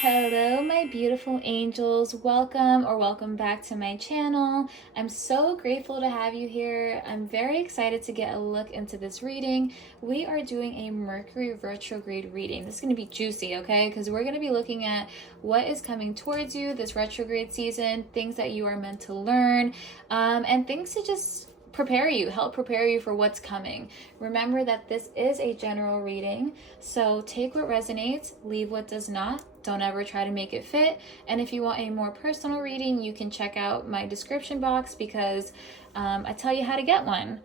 Hello, my beautiful angels. Welcome back to my channel. I'm so grateful to have you here. I'm very excited to get a look into this reading. We are doing a Mercury Retrograde reading. This is going to be juicy, okay? Because we're going to be looking at what is coming towards you this retrograde season, things that you are meant to learn, and things to just help prepare you for what's coming. Remember that this is a general reading, so take what resonates, leave what does not. Don't ever try to make it fit. And if you want a more personal reading, you can check out my description box because I tell you how to get one.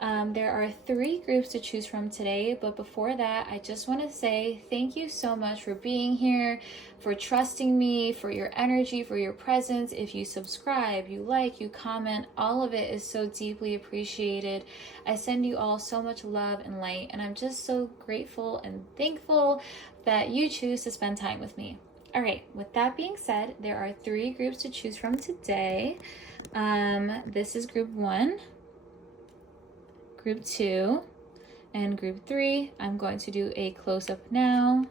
There are 3 groups to choose from today, but before that, I just want to say thank you so much for being here, for trusting me, for your energy, for your presence. If you subscribe, you like, you comment, all of it is so deeply appreciated. I send you all so much love and light, and I'm just so grateful and thankful that you choose to spend time with me. All right, with that being said, there are 3 groups to choose from today. This is group 1. Group 2 and group 3. I'm going to do a close-up now.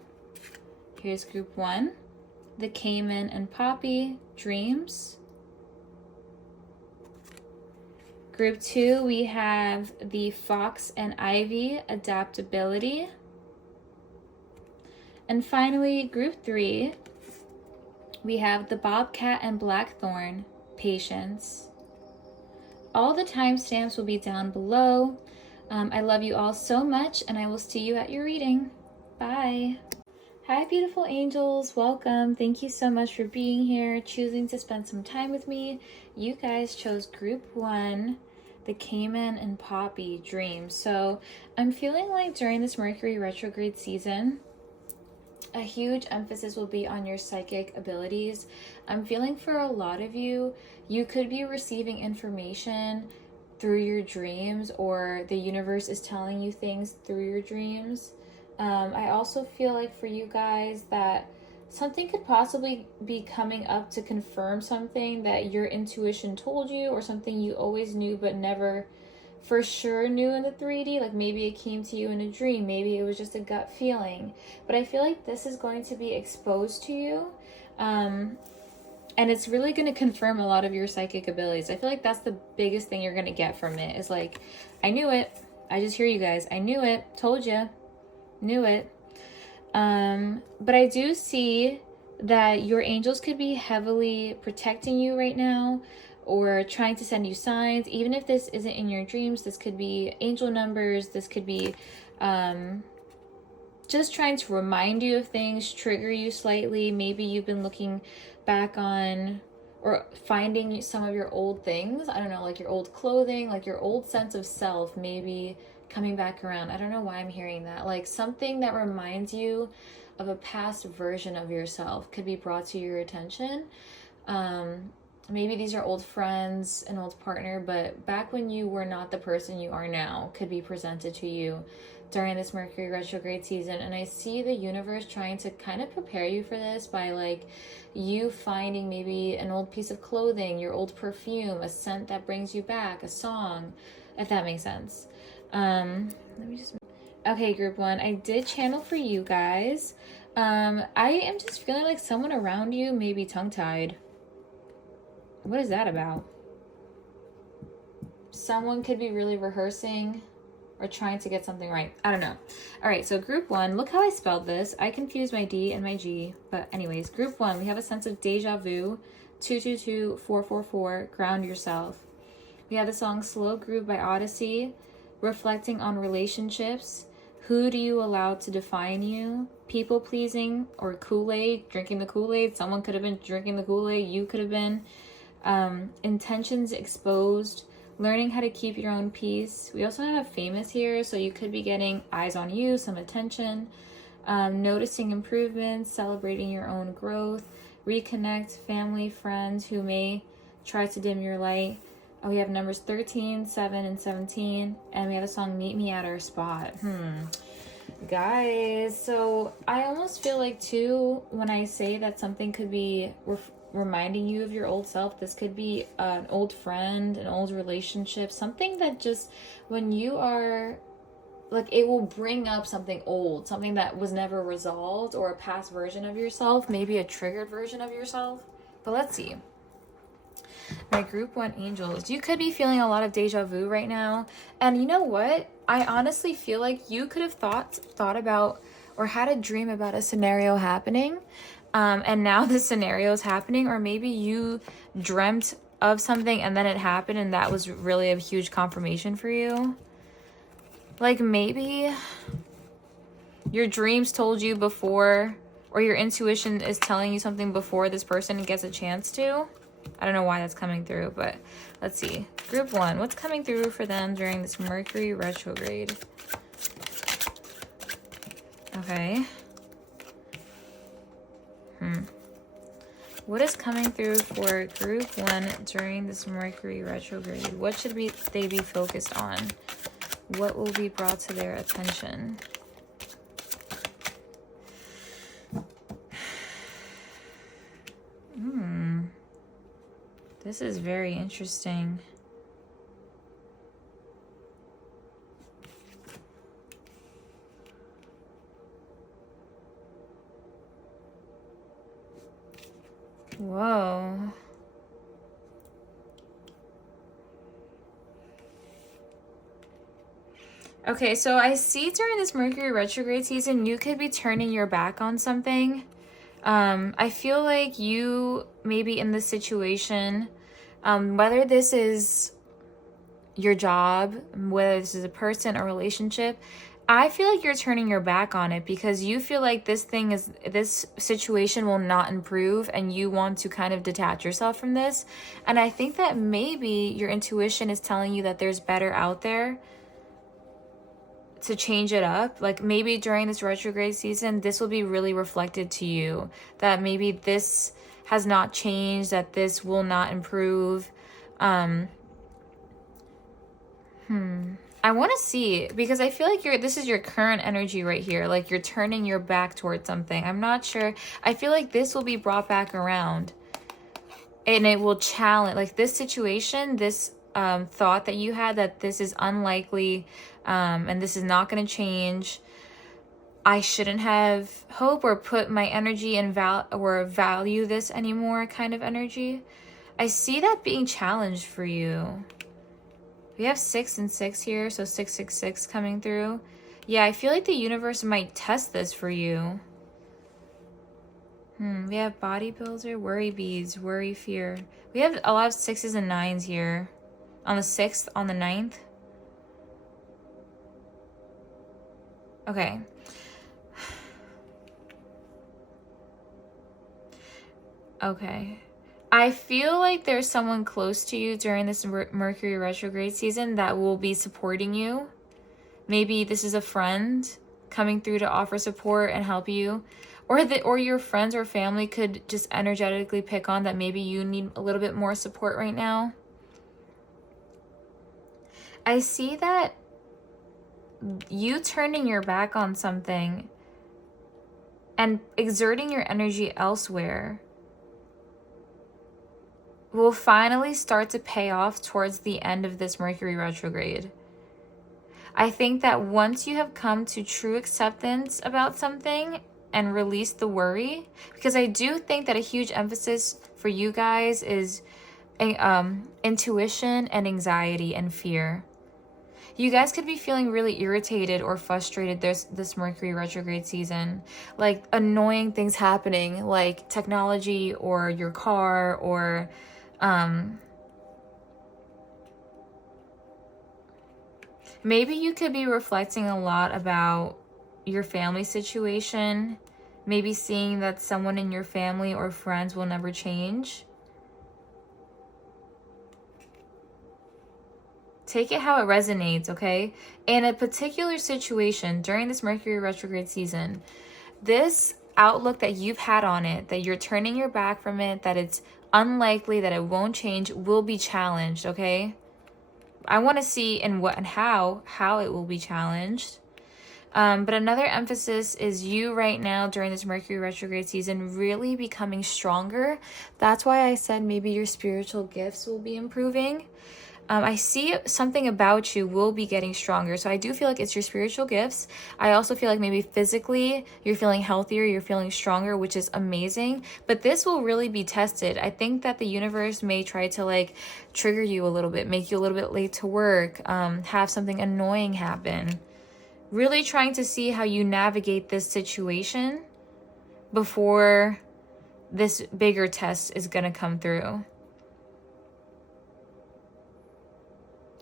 Here's group 1, the Cayman and Poppy, Dreams. Group 2, we have the Fox and Ivy, Adaptability. And finally, group 3, we have the Bobcat and Blackthorn, Patience. All the timestamps will be down below. I love you all so much, and I will see you at your reading. Bye. Hi, beautiful angels. Welcome. Thank you so much for being here, choosing to spend some time with me. You guys chose group 1, the Cayman and Poppy, Dreams. So I'm feeling like during this Mercury retrograde season, a huge emphasis will be on your psychic abilities. I'm feeling for a lot of you, you could be receiving information through your dreams, or the universe is telling you things through your dreams. I also feel like for you guys that something could possibly be coming up to confirm something that your intuition told you, or something you always knew but never for sure knew in the 3D. Like maybe it came to you in a dream, maybe it was just a gut feeling, but I feel like this is going to be exposed to you, and it's really going to confirm a lot of your psychic abilities. I feel like that's the biggest thing you're going to get from it, is like, I knew it, I just hear you guys, I knew it, told you, knew it. But I do see that your angels could be heavily protecting you right now, or trying to send you signs. Even if this isn't in your dreams, this could be angel numbers, this could be just trying to remind you of things, trigger you slightly. Maybe you've been looking back on or finding some of your old things. I don't know, like your old clothing, like your old sense of self, maybe coming back around. I don't know why I'm hearing that. Like something that reminds you of a past version of yourself could be brought to your attention. Maybe these are old friends, an old partner, but back when you were not the person you are now could be presented to you during this Mercury retrograde season. And I see the universe trying to kind of prepare you for this by like you finding maybe an old piece of clothing, your old perfume, a scent that brings you back, a song, if that makes sense. Okay, group 1, I did channel for you guys. I am just feeling like someone around you may be tongue-tied. What is that about? Someone could be really rehearsing or trying to get something right. I don't know. All right, so group 1, look how I spelled this. I confused my D and my G. But anyways, group 1, we have a sense of deja vu, 222-444, ground yourself. We have the song Slow Groove by Odyssey, reflecting on relationships. Who do you allow to define you? People pleasing or Kool-Aid, drinking the Kool-Aid. Someone could have been drinking the Kool-Aid. You could have been. Intentions exposed, learning how to keep your own peace. We also have famous here, so you could be getting eyes on you, some attention, noticing improvements, celebrating your own growth, reconnect, family, friends who may try to dim your light. We have numbers 13, 7, and 17, and we have a song Meet Me at Our Spot. Guys, so I almost feel like too, when I say that something could be reminding you of your old self, this could be an old friend, an old relationship, something that just when you are like it will bring up something old, something that was never resolved, or a past version of yourself, maybe a triggered version of yourself. But let's see. My group 1 angels, you could be feeling a lot of deja vu right now. And you know what? I honestly feel like you could have thought about or had a dream about a scenario happening. And now the scenario is happening, or maybe you dreamt of something and then it happened and that was really a huge confirmation for you. Like maybe your dreams told you before, or your intuition is telling you something before this person gets a chance to. I don't know why that's coming through, but let's see. Group 1, what's coming through for them during this Mercury retrograde? Okay. What is coming through for group 1 during this Mercury retrograde? What should they be focused on? What will be brought to their attention? This is very interesting. Whoa. Okay, so I see during this Mercury retrograde season, you could be turning your back on something. I feel like you may be in this situation, whether this is your job, whether this is a person or relationship, I feel like you're turning your back on it because you feel like this situation will not improve and you want to kind of detach yourself from this. And I think that maybe your intuition is telling you that there's better out there to change it up. Like maybe during this retrograde season, this will be really reflected to you, that maybe this has not changed, that this will not improve. I want to see, because I feel like this is your current energy right here. Like you're turning your back towards something. I'm not sure. I feel like this will be brought back around and it will challenge, like this situation, this thought that you had that this is unlikely and this is not going to change. I shouldn't have hope or put my energy and value this anymore kind of energy. I see that being challenged for you. We have 6 and 6 here, so 666 coming through. Yeah, I feel like the universe might test this for you. We have bodybuilder, worry beads, worry, fear. We have a lot of 6s and 9s here. On the 6th, on the 9th. Okay. Okay. I feel like there's someone close to you during this Mercury retrograde season that will be supporting you. Maybe this is a friend coming through to offer support and help you. Or your friends or family could just energetically pick on that maybe you need a little bit more support right now. I see that you turning your back on something and exerting your energy elsewhere will finally start to pay off towards the end of this Mercury retrograde. I think that once you have come to true acceptance about something and release the worry, because I do think that a huge emphasis for you guys is intuition and anxiety and fear. You guys could be feeling really irritated or frustrated this Mercury retrograde season. Like annoying things happening, like technology or your car or maybe you could be reflecting a lot about your family situation. Maybe seeing that someone in your family or friends will never change. Take it how it resonates, okay? In a particular situation during this Mercury retrograde season, this outlook that you've had on it, that you're turning your back from it, that it's unlikely, that it won't change, will be challenged, okay? I want to see in what and how it will be challenged. But another emphasis is you right now during this Mercury retrograde season really becoming stronger. That's why I said maybe your spiritual gifts will be improving. I see something about you will be getting stronger. So I do feel like it's your spiritual gifts. I also feel like maybe physically you're feeling healthier, you're feeling stronger, which is amazing. But this will really be tested. I think that the universe may try to like trigger you a little bit, make you a little bit late to work, have something annoying happen. Really trying to see how you navigate this situation before this bigger test is going to come through.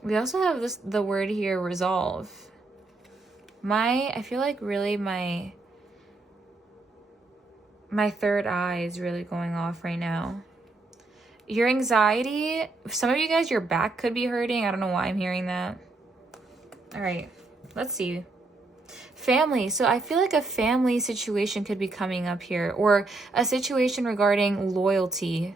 We also have the word here, resolve. I feel like really my third eye is really going off right now. Your anxiety, some of you guys, your back could be hurting. I don't know why I'm hearing that. All right, let's see. Family. So I feel like a family situation could be coming up here, or a situation regarding loyalty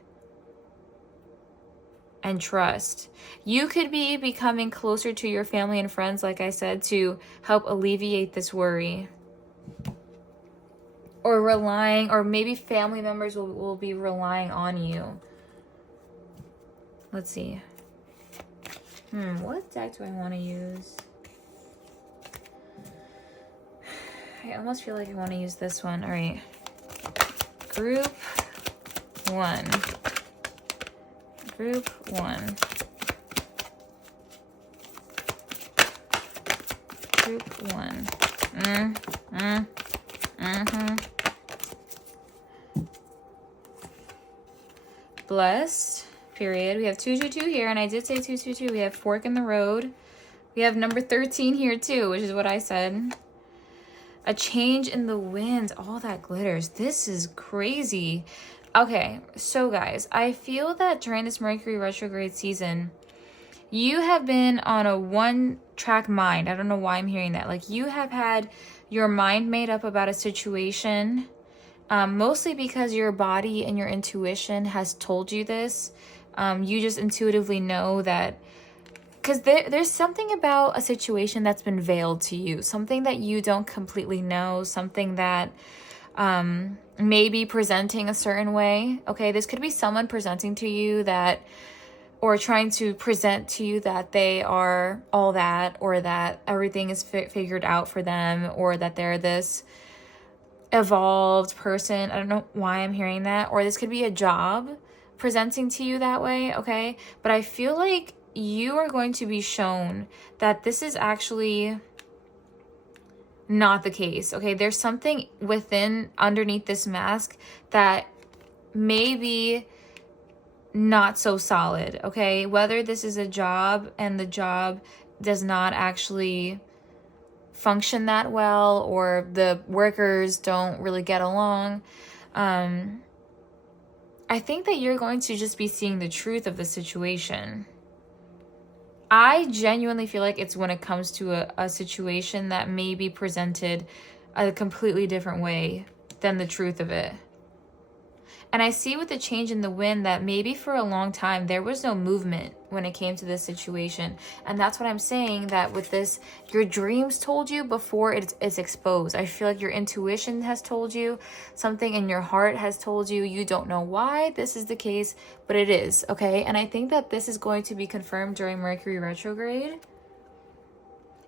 and trust. You could be becoming closer to your family and friends, like I said, to help alleviate this worry. Or relying, or maybe family members will be relying on you. Let's see. What deck do I want to use? I almost feel like I want to use this one. All right. Group 1. Group 1. Group 1. Blessed. Period. We have 222 here, and I did say 222. We have fork in the road. We have number 13 here too, which is what I said. A change in the winds. All that glitters. This is crazy. Okay, so guys, I feel that during this Mercury retrograde season, you have been on a one-track mind. I don't know why I'm hearing that. Like, you have had your mind made up about a situation, mostly because your body and your intuition has told you this. You just intuitively know that, because there's something about a situation that's been veiled to you, something that you don't completely know, something that may be presenting a certain way. Okay, this could be someone presenting to you that, or trying to present to you that they are all that, or that everything is figured out for them, or that they're this evolved person. I don't know why I'm hearing that. Or this could be a job presenting to you that way, okay? But I feel like you are going to be shown that this is actually not the case, okay? There's something underneath this mask that may be not so solid, okay? Whether this is a job and the job does not actually function that well, or the workers don't really get along, I think that you're going to just be seeing the truth of the situation. I genuinely feel like it's when it comes to a situation that may be presented a completely different way than the truth of it. And I see with the change in the wind that maybe for a long time there was no movement when it came to this situation. And that's what I'm saying, that with this, your dreams told you before it's exposed. I feel like your intuition has told you, something in your heart has told you. You don't know why this is the case, but it is, okay? And I think that this is going to be confirmed during Mercury retrograde.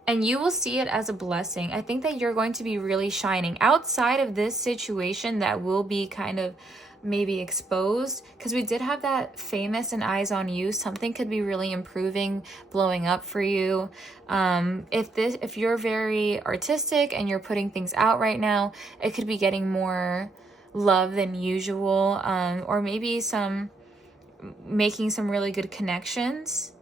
And you will see it as a blessing. I think that you're going to be really shining outside of this situation that will be kind of maybe exposed, because we did have that famous and eyes on you. Something could be really improving, blowing up for you. If you're very artistic and you're putting things out right now, it could be getting more love than usual, or maybe making some really good connections.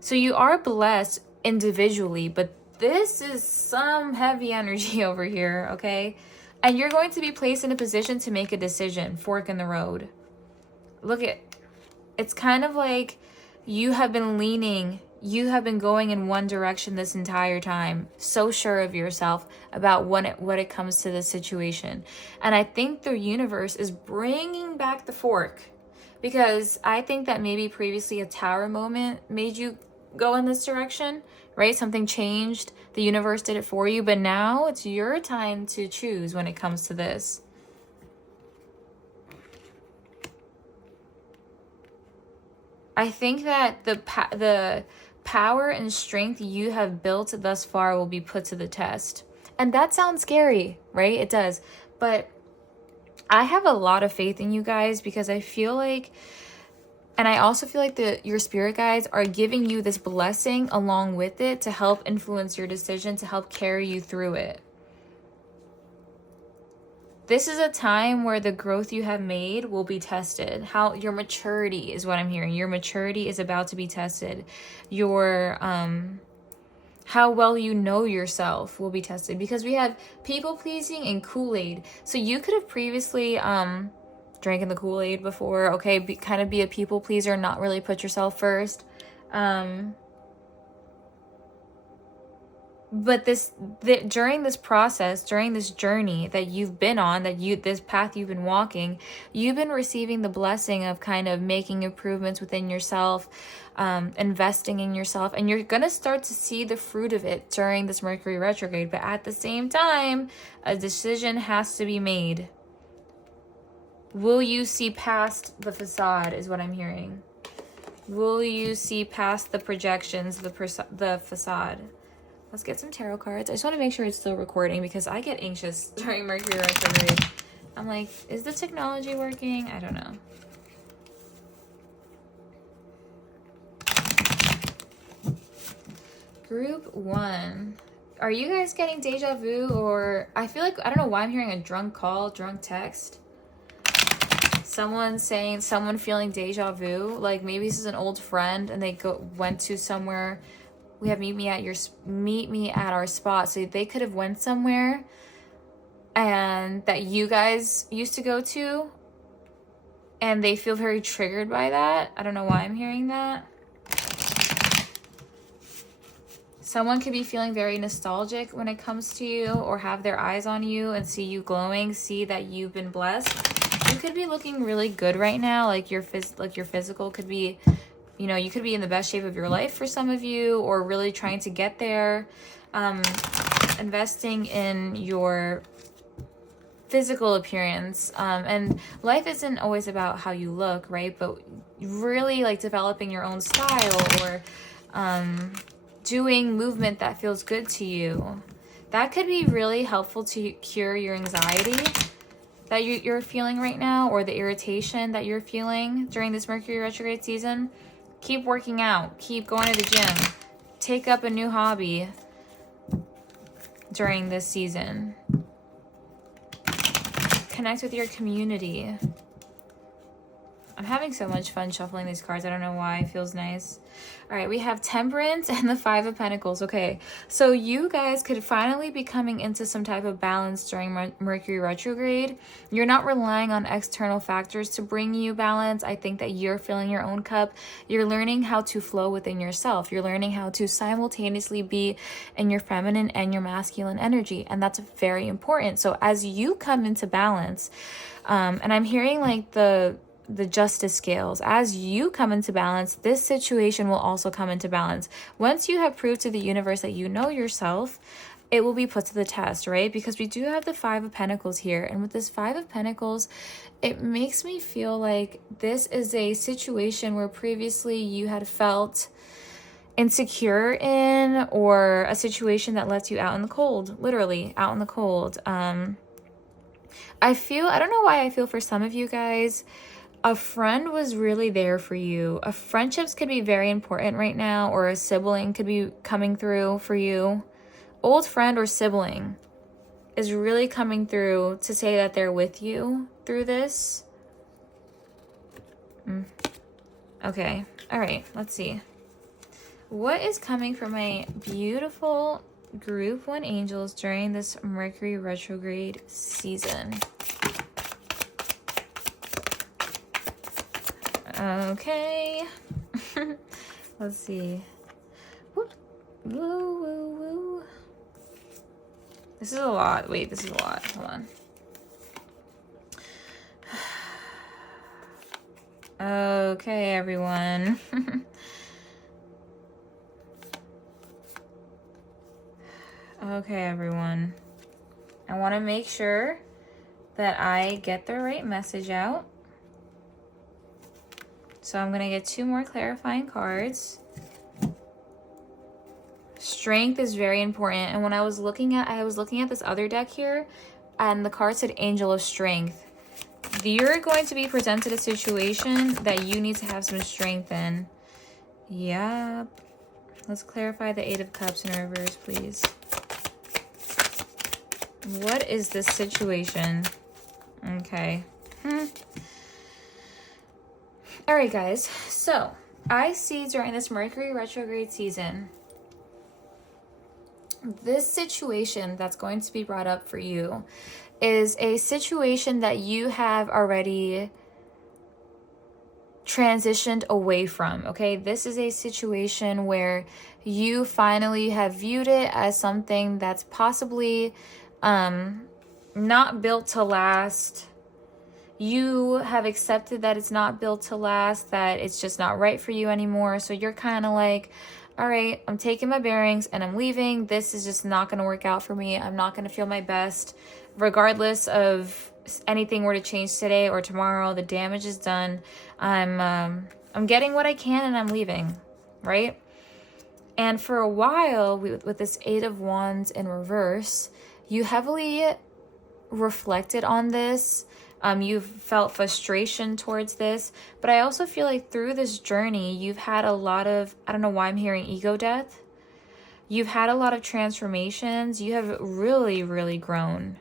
So you are blessed individually, but this is some heavy energy over here, okay? And you're going to be placed in a position to make a decision, fork in the road. It's kind of like you have been going in one direction this entire time, so sure of yourself about what it comes to this situation. And I think the universe is bringing back the fork, because I think that maybe previously a tower moment made you go in this direction, right? Something changed. The universe did it for you, but now it's your time to choose when it comes to this. I think that the power and strength you have built thus far will be put to the test. And that sounds scary, right? It does. But I have a lot of faith in you guys, because I feel like, and I also feel like your spirit guides are giving you this blessing along with it to help influence your decision, to help carry you through it. This is a time where the growth you have made will be tested. How your maturity is what I'm hearing. Your maturity is about to be tested. Your how well you know yourself will be tested, because we have people pleasing and Kool-Aid. So you could have previously drank in the Kool-Aid before, okay, kind of be a people pleaser, not really put yourself first. But during this process, during this journey that you've been on, this path you've been walking, you've been receiving the blessing of kind of making improvements within yourself, investing in yourself, and you're going to start to see the fruit of it during this Mercury retrograde. But at the same time, a decision has to be made. Will you see past the facade is what I'm hearing. Will you see past the projections, the facade? Let's get some tarot cards. I just want to make sure it's still recording, because I get anxious during Mercury retrograde. I'm like, is the technology working? I don't know. Group 1. Are you guys getting deja vu? Or I feel like, I don't know why I'm hearing a drunk call, drunk text. Someone feeling deja vu. Like maybe this is an old friend and they went to somewhere. We have meet me at our spot. So they could have went somewhere and that you guys used to go to, and they feel very triggered by that. I don't know why I'm hearing that. Someone could be feeling very nostalgic when it comes to you, or have their eyes on you and see you glowing, see that you've been blessed. You could be looking really good right now. Like your physical could be, you could be in the best shape of your life for some of you, or really trying to get there. Investing in your physical appearance. And life isn't always about how you look, right? But really like developing your own style, or doing movement that feels good to you. That could be really helpful to cure your anxiety that you're feeling right now, or the irritation that you're feeling during this Mercury retrograde season. Keep working out. Keep going to the gym. Take up a new hobby during this season. Connect with your community. I'm having so much fun shuffling these cards. I don't know why. It feels nice. All right, we have Temperance and the Five of Pentacles. Okay, so you guys could finally be coming into some type of balance during Mercury retrograde. You're not relying on external factors to bring you balance. I think that you're filling your own cup. You're learning how to flow within yourself. You're learning how to simultaneously be in your feminine and your masculine energy, and that's very important. So as you come into balance, and I'm hearing like the justice scales, as you come into balance, this situation will also come into balance. Once you have proved to the universe that you know yourself, it will be put to the test, right? Because we do have the Five of Pentacles here, and with this Five of Pentacles, it makes me feel like this is a situation where previously you had felt insecure in, or a situation that lets you out in the cold, literally out in the cold. I don't know why I feel for some of you guys, a friend was really there for you. Friendships could be very important right now, or a sibling could be coming through for you. Old friend or sibling is really coming through to say that they're with you through this. Okay. All right. Let's see. What is coming for my beautiful Group 1 angels during this Mercury retrograde season? Okay. Let's see. Whoop. Woo, woo, woo. This is a lot. Wait, this is a lot. Hold on. Okay, everyone. Okay, everyone. I want to make sure that I get the right message out. So I'm going to get 2 more clarifying cards. Strength is very important. And when I was looking at this other deck here, and the card said Angel of Strength. You're going to be presented a situation that you need to have some strength in. Yep. Let's clarify the 8 of Cups in reverse, please. What is this situation? Okay. All right, guys. So, I see during this Mercury retrograde season, this situation that's going to be brought up for you is a situation that you have already transitioned away from, okay? This is a situation where you finally have viewed it as something that's possibly not built to last. You have accepted that it's not built to last, that it's just not right for you anymore. So you're kind of like, all right, I'm taking my bearings and I'm leaving. This is just not going to work out for me. I'm not going to feel my best. Regardless of anything were to change today or tomorrow, the damage is done. I'm getting what I can and I'm leaving, right? And for a while, with this 8 of Wands in reverse, you heavily reflected on this. You've felt frustration towards this, but I also feel like through this journey, you've had a lot of, I don't know why I'm hearing ego death. You've had a lot of transformations. You have really, really grown.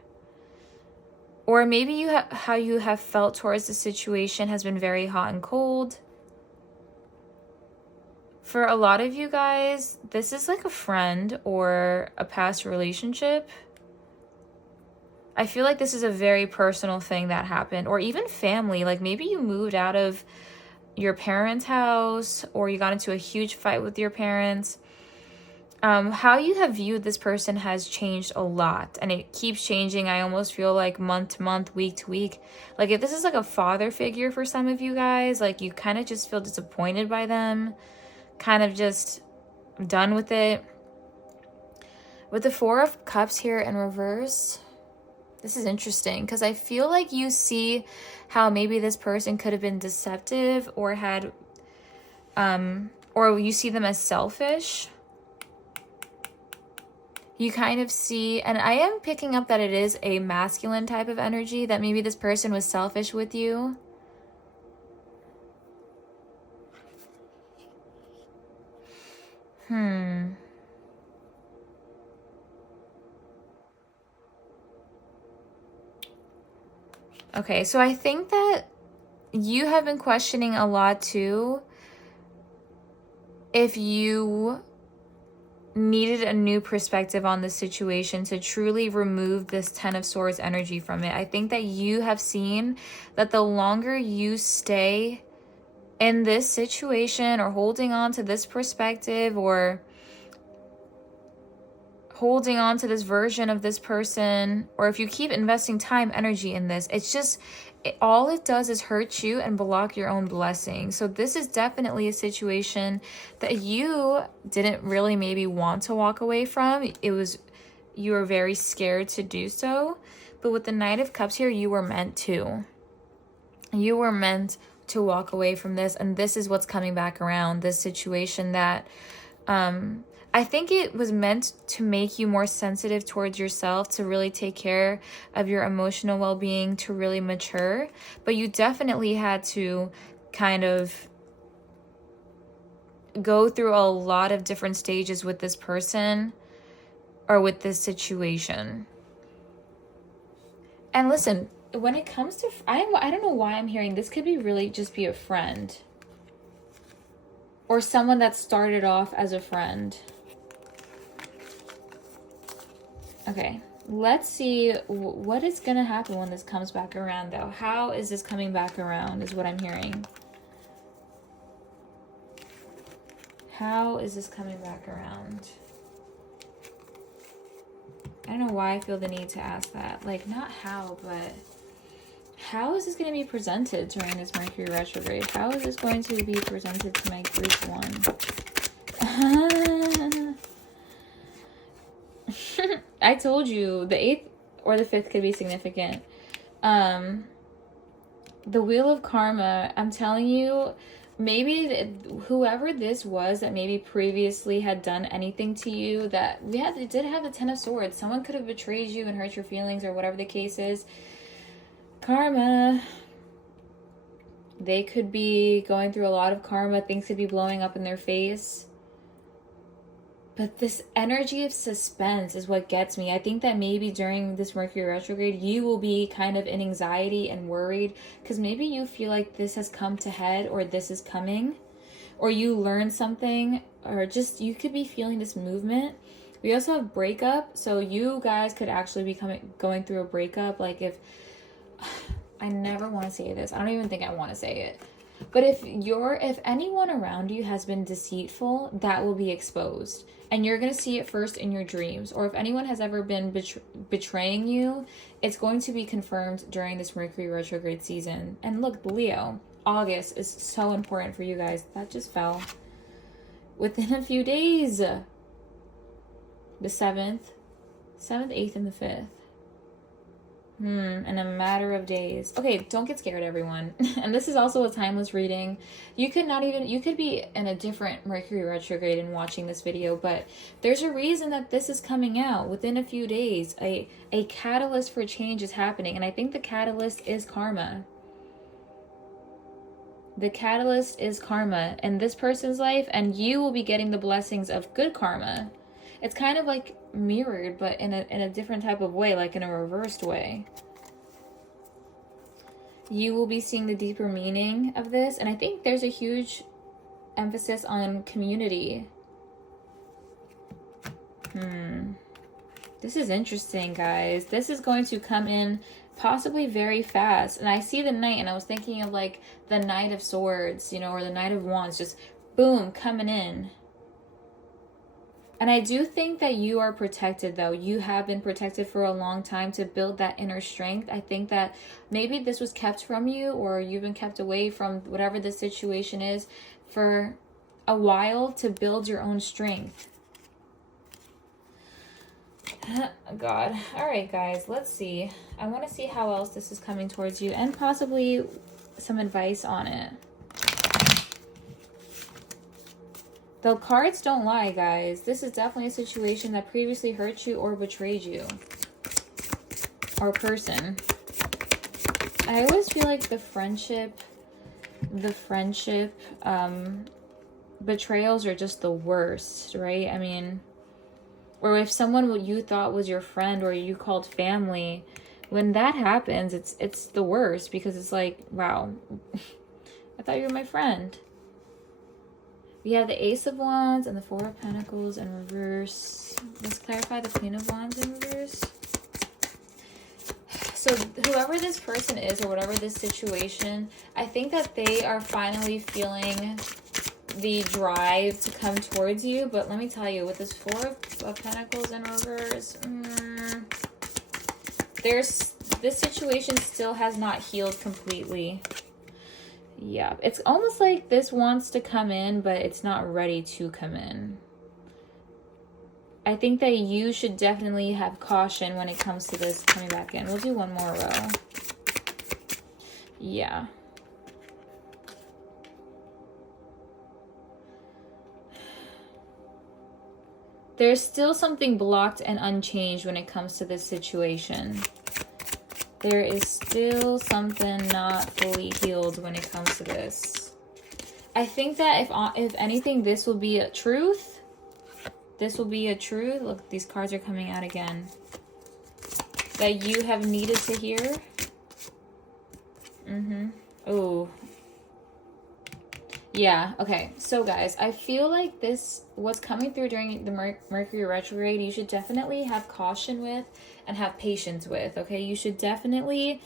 Or maybe how you have felt towards the situation has been very hot and cold. For a lot of you guys, this is like a friend or a past relationship. I feel like this is a very personal thing that happened, or even family. Like maybe you moved out of your parents' house, or you got into a huge fight with your parents. How you have viewed this person has changed a lot, and it keeps changing. I almost feel like month to month, week to week. Like if this is like a father figure for some of you guys, like you kind of just feel disappointed by them, kind of just done with it. With the 4 of Cups here in reverse, this is interesting because I feel like you see how maybe this person could have been deceptive or had, or you see them as selfish. You kind of see, and I am picking up that it is a masculine type of energy, that maybe this person was selfish with you. Okay, so I think that you have been questioning a lot too if you needed a new perspective on the situation to truly remove this 10 of Swords energy from it. I think that you have seen that the longer you stay in this situation or holding on to this perspective or holding on to this version of this person, or if you keep investing time, energy in this, it's just, all it does is hurt you and block your own blessing. So this is definitely a situation that you didn't really maybe want to walk away from. You were very scared to do so. But with the Knight of Cups here, you were meant to. You were meant to walk away from this. And this is what's coming back around. This situation that I think it was meant to make you more sensitive towards yourself, to really take care of your emotional well-being, to really mature. But you definitely had to kind of go through a lot of different stages with this person or with this situation. And listen, when it comes to, I don't know why I'm hearing this could be really just be a friend or someone that started off as a friend. Okay, let's see what is going to happen when this comes back around, though. How is this coming back around is what I'm hearing. How is this coming back around? I don't know why I feel the need to ask that. Like, not how, but how is this going to be presented during this Mercury retrograde? How is this going to be presented to my group one? I told you the 8th or the 5th could be significant. The Wheel of Karma, I'm telling you, maybe whoever this was that maybe previously had done anything to you, that it did have the Ten of Swords. Someone could have betrayed you and hurt your feelings, or whatever the case is. Karma. They could be going through a lot of karma. Things could be blowing up in their face. But this energy of suspense is what gets me. I think that maybe during this Mercury retrograde, you will be kind of in anxiety and worried, because maybe you feel like this has come to head, or this is coming, or you learned something, or just you could be feeling this movement. We also have breakup, so you guys could actually be going through a breakup. Like, if I never want to say this, I don't even think I want to say it, but if anyone around you has been deceitful, that will be exposed. And you're going to see it first in your dreams. Or if anyone has ever been betraying you, it's going to be confirmed during this Mercury retrograde season. And look, Leo, August is so important for you guys. That just fell within a few days. The 7th, 8th, and the 5th. In a matter of days. Okay, don't get scared, everyone. And this is also a timeless reading. You could be in a different Mercury retrograde and watching this video, but there's a reason that this is coming out within a few days. A catalyst for change is happening, and I think the catalyst is karma. The catalyst is karma in this person's life, and you will be getting the blessings of good karma. It's kind of like mirrored, but in a different type of way, like in a reversed way. You will be seeing the deeper meaning of this, and I think there's a huge emphasis on community. This is interesting, guys. This is going to come in possibly very fast, and I see the Knight, and I was thinking of like the Knight of Swords, or the Knight of Wands, just boom, coming in. And I do think that you are protected, though. You have been protected for a long time to build that inner strength. I think that maybe this was kept from you, or you've been kept away from whatever the situation is for a while to build your own strength. God. All right, guys, let's see. I want to see how else this is coming towards you, and possibly some advice on it. The cards don't lie, guys. This is definitely a situation that previously hurt you or betrayed you. Or person. I always feel like the friendship betrayals are just the worst, right? I mean, or if someone you thought was your friend or you called family, when that happens, it's the worst, because it's like, wow, I thought you were my friend. We have the Ace of Wands and the Four of Pentacles in reverse. Let's clarify the Queen of Wands in reverse. So whoever this person is, or whatever this situation, I think that they are finally feeling the drive to come towards you. But let me tell you, with this Four of Pentacles in reverse, this situation still has not healed completely. Yeah, it's almost like this wants to come in, but it's not ready to come in. I think that you should definitely have caution when it comes to this coming back in. We'll do one more row. Yeah. There's still something blocked and unchanged when it comes to this situation. There is still something not fully healed when it comes to this. I think that if anything, this will be a truth. This will be a truth. Look, these cards are coming out again. That you have needed to hear. Oh. Yeah, okay. So guys, I feel like what's coming through during the Mercury retrograde, you should definitely have caution with and have patience with, okay? You should definitely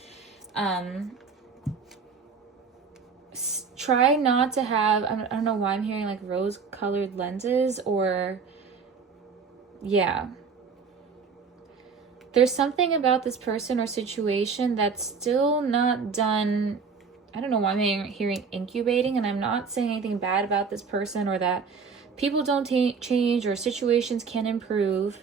try not to have, I don't know why I'm hearing like rose-colored lenses, or yeah. There's something about this person or situation that's still not done. I don't know why I'm hearing incubating, and I'm not saying anything bad about this person or that people don't change or situations can improve.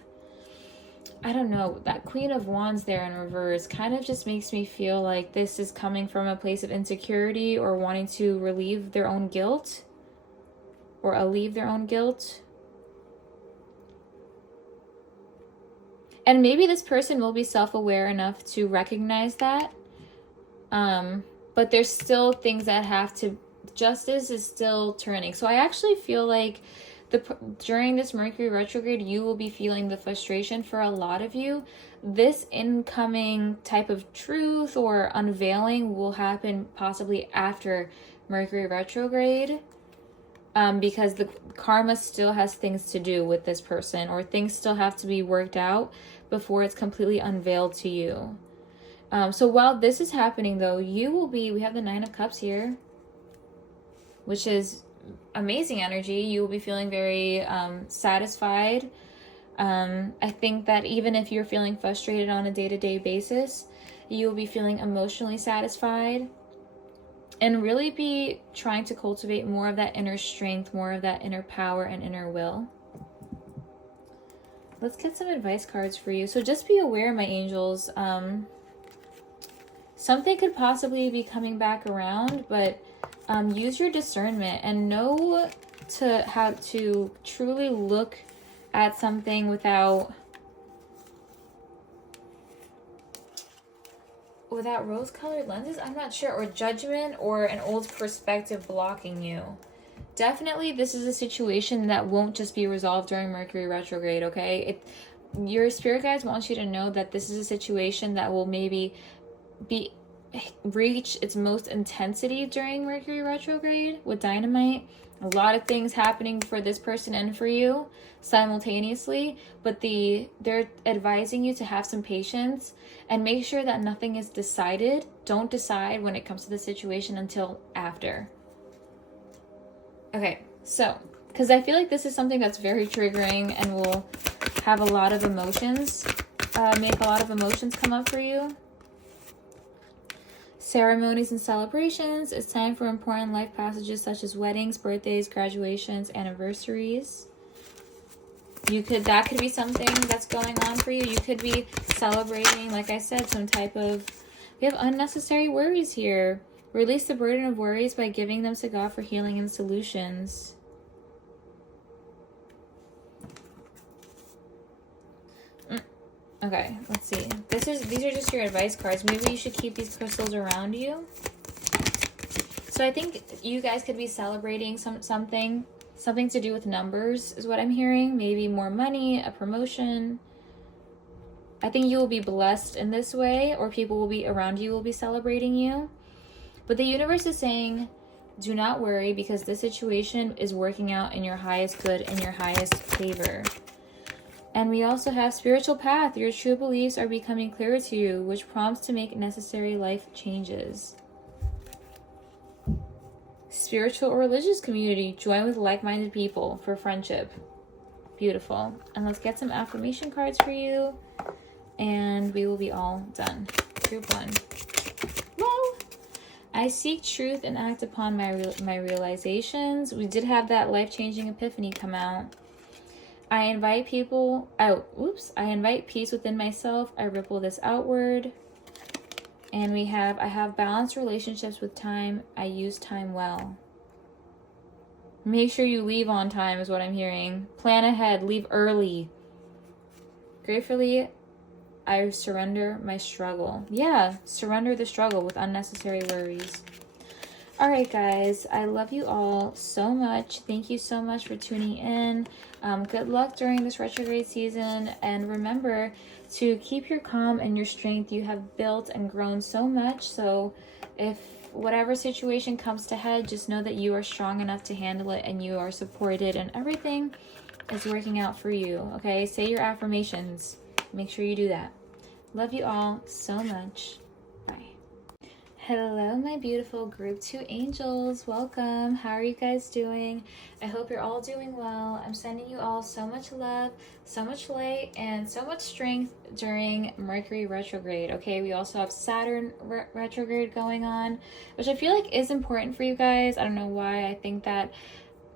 I don't know, that Queen of Wands there in reverse kind of just makes me feel like this is coming from a place of insecurity or wanting to relieve their own guilt or alleviate their own guilt. And maybe this person will be self-aware enough to recognize that. But there's still things that have to, justice is still turning. So I actually feel like during this Mercury retrograde, you will be feeling the frustration for a lot of you. This incoming type of truth or unveiling will happen possibly after Mercury retrograde, because the karma still has things to do with this person, or things still have to be worked out before it's completely unveiled to you. So while this is happening though, you will be, we have the 9 of Cups here, which is amazing energy. You will be feeling very satisfied. I think that even if you're feeling frustrated on a day-to-day basis, you will be feeling emotionally satisfied and really be trying to cultivate more of that inner strength, more of that inner power and inner will. Let's get some advice cards for you. So just be aware, my angels. Something could possibly be coming back around, but use your discernment and know how to truly look at something without rose-colored lenses, I'm not sure, or judgment or an old perspective blocking you. Definitely this is a situation that won't just be resolved during Mercury retrograde, okay? Your spirit guides want you to know that this is a situation that will maybe reach its most intensity during Mercury retrograde with dynamite. A lot of things happening for this person and for you simultaneously, but they're advising you to have some patience and make sure that nothing is decided. Don't decide when it comes to the situation until after. Okay, so because I feel like this is something that's very triggering and will have a lot of emotions, make a lot of emotions come up for you. Ceremonies and celebrations. It's time for important life passages such as weddings, birthdays, graduations, anniversaries. That could be something that's going on for you. You could be celebrating, like I said, some type of, we have unnecessary worries here. Release the burden of worries by giving them to God for healing and solutions. Okay, let's see. These are just your advice cards. Maybe you should keep these crystals around you. So I think you guys could be celebrating something to do with numbers is what I'm hearing. Maybe more money, a promotion. I think you will be blessed in this way, or people will be around you will be celebrating you. But the universe is saying, do not worry, because this situation is working out in your highest good and your highest favor. And we also have spiritual path. Your true beliefs are becoming clearer to you, which prompts to make necessary life changes. Spiritual or religious community. Join with like-minded people for friendship. Beautiful. And let's get some affirmation cards for you. And we will be all done. Group 1. Whoa! I seek truth and act upon my realizations. We did have that life-changing epiphany come out. I invite I invite peace within myself. I ripple this outward. And I have balanced relationships with time. I use time well. Make sure you leave on time is what I'm hearing. Plan ahead, leave early. Gratefully, I surrender my struggle. Yeah, surrender the struggle with unnecessary worries. All right, guys, I love you all so much. Thank you so much for tuning in. Good luck during this retrograde season. And remember to keep your calm and your strength. You have built and grown so much. So if whatever situation comes to head, just know that you are strong enough to handle it and you are supported and everything is working out for you. Okay, say your affirmations. Make sure you do that. Love you all so much. Bye. Hello, my beautiful group 2 angels. Welcome. How are you guys doing? I hope you're all doing well. I'm sending you all so much love, so much light, and so much strength during Mercury retrograde. Okay, we also have Saturn retrograde going on, which I feel like is important for you guys. I don't know why. I think that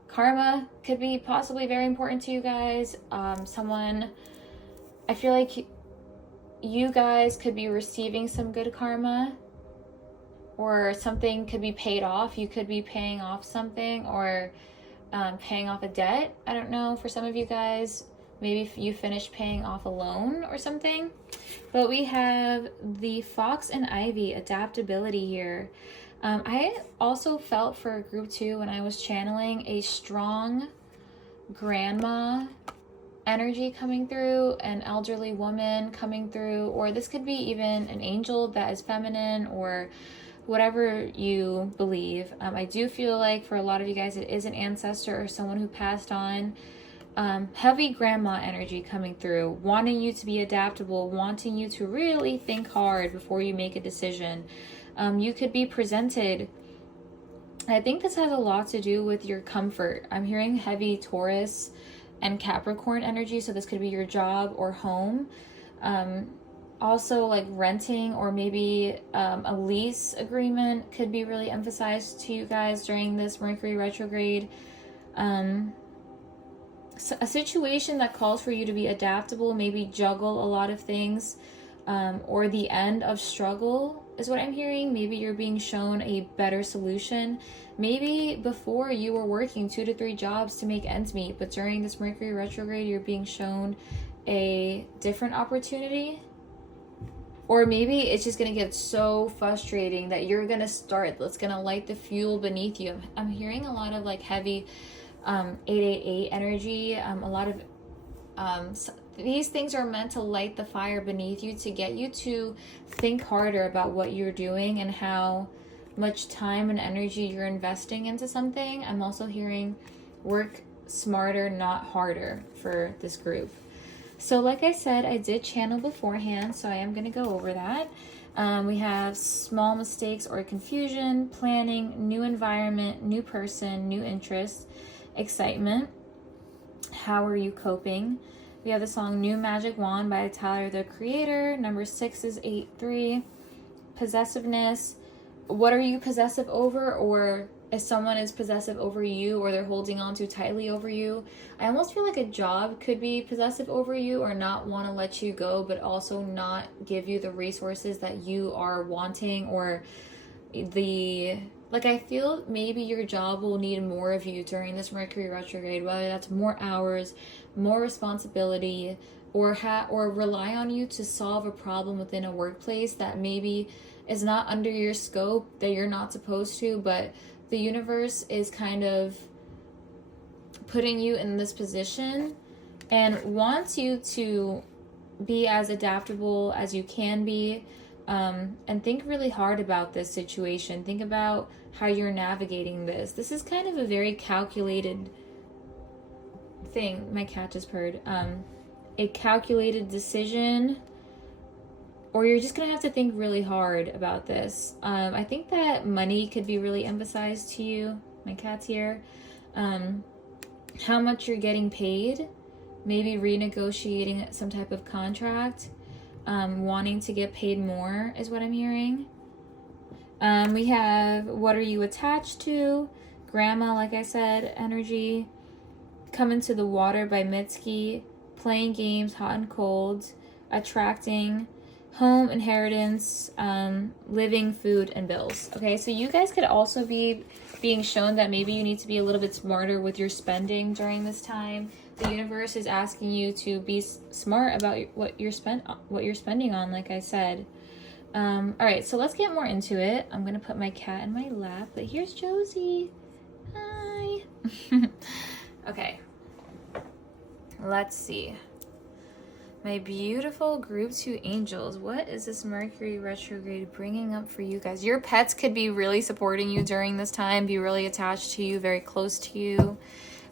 karma could be possibly very important to you guys. I feel like you guys could be receiving some good karma, or something could be paid off. You could be paying off something, or paying off a debt. I don't know, for some of you guys, maybe if you finished paying off a loan or something. But we have the Fox and Ivy adaptability here. I also felt for group 2 when I was channeling a strong grandma energy coming through, an elderly woman coming through, or this could be even an angel that is feminine, or whatever you believe. I do feel like for a lot of you guys, it is an ancestor or someone who passed on. Heavy grandma energy coming through, wanting you to be adaptable, wanting you to really think hard before you make a decision. You could be presented. I think this has a lot to do with your comfort. I'm hearing heavy Taurus and Capricorn energy, so this could be your job or home. Also, like renting, or maybe a lease agreement could be really emphasized to you guys during this Mercury retrograde. So a situation that calls for you to be adaptable, maybe juggle a lot of things, or the end of struggle is what I'm hearing. Maybe you're being shown a better solution. Maybe before you were working 2 to 3 jobs to make ends meet, but during this Mercury retrograde, you're being shown a different opportunity. Or maybe it's just going to get so frustrating that you're going to start, that's going to light the fuel beneath you. I'm hearing a lot of like heavy 888 energy. A lot of these things are meant to light the fire beneath you, to get you to think harder about what you're doing and how much time and energy you're investing into something. I'm also hearing work smarter, not harder for this group. So like I said, I did channel beforehand, so I am going to go over that. We have small mistakes or confusion, planning, new environment, new person, new interests, excitement. How are you coping? We have the song New Magic Wand by Tyler, the Creator. Number 6 is 8-3. Possessiveness. What are you possessive over? Or if someone is possessive over you, or they're holding on too tightly over you. I almost feel like a job could be possessive over you, or not want to let you go, but also not give you the resources that you are wanting, or I feel maybe your job will need more of you during this Mercury retrograde, whether that's more hours, more responsibility, or rely on you to solve a problem within a workplace that maybe is not under your scope, that you're not supposed to, but the universe is kind of putting you in this position and wants you to be as adaptable as you can be, and think really hard about this situation. Think about how you're navigating this. This is kind of a very calculated thing. My cat just purred. A calculated decision, or you're just going to have to think really hard about this. I think that money could be really emphasized to you. My cat's here. How much you're getting paid. Maybe renegotiating some type of contract. Wanting to get paid more is what I'm hearing. We have what are you attached to? Grandma, like I said, energy. Coming to the Water by Mitski. Playing games, hot and cold. Attracting. Home, inheritance, living, food, and bills. Okay, so you guys could also be being shown that maybe you need to be a little bit smarter with your spending during this time. The universe is asking you to be smart about what you're spending on, like I said. All right, so let's get more into it. I'm gonna put my cat in my lap, but here's Josie. Hi. Okay, let's see. My beautiful group 2 angels. What is this Mercury retrograde bringing up for you guys? Your pets could be really supporting you during this time, be really attached to you, very close to you.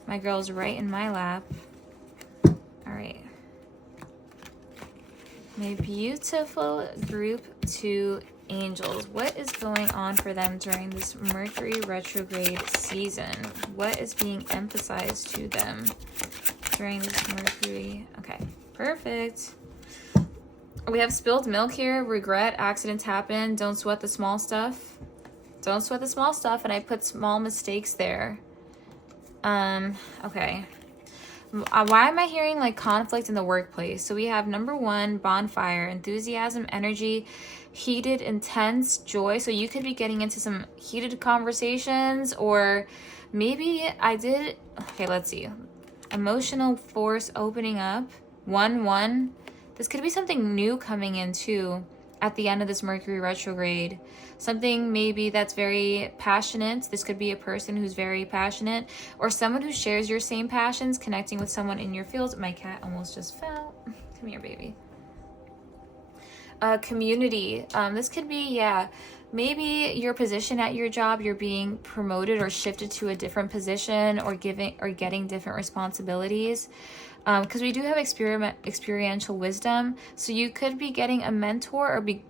My girl's right in my lap. All right. My beautiful group 2 angels. What is going on for them during this Mercury retrograde season? What is being emphasized to them during this Mercury? Okay. Perfect. We have spilled milk here. Regret. Accidents happen. Don't sweat the small stuff. Don't sweat the small stuff. And I put small mistakes there. Okay. Why am I hearing like conflict in the workplace? So we have number 1, bonfire, enthusiasm, energy, heated, intense, joy. So you could be getting into some heated conversations, or maybe okay, let's see. Emotional force opening up. 1-1. This could be something new coming in too at the end of this Mercury retrograde. Something maybe that's very passionate. This could be a person who's very passionate, or someone who shares your same passions, connecting with someone in your field. My cat almost just fell. Come here, baby. Community. This could be, maybe your position at your job, you're being promoted or shifted to a different position, or getting different responsibilities. Because we do have experiential wisdom. So you could be getting a mentor, or be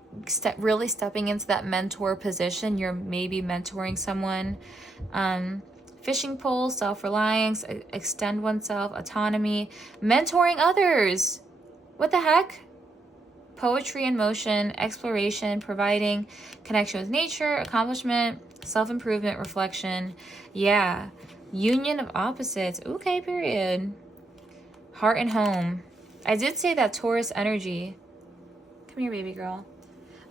really stepping into that mentor position. You're maybe mentoring someone. Fishing pole, self-reliance, extend oneself, autonomy, mentoring others. What the heck? Poetry in motion, exploration, providing connection with nature, accomplishment, self-improvement, reflection. Yeah. Union of opposites. Okay, period. Heart and home. I did say that Taurus energy. Come here, baby girl.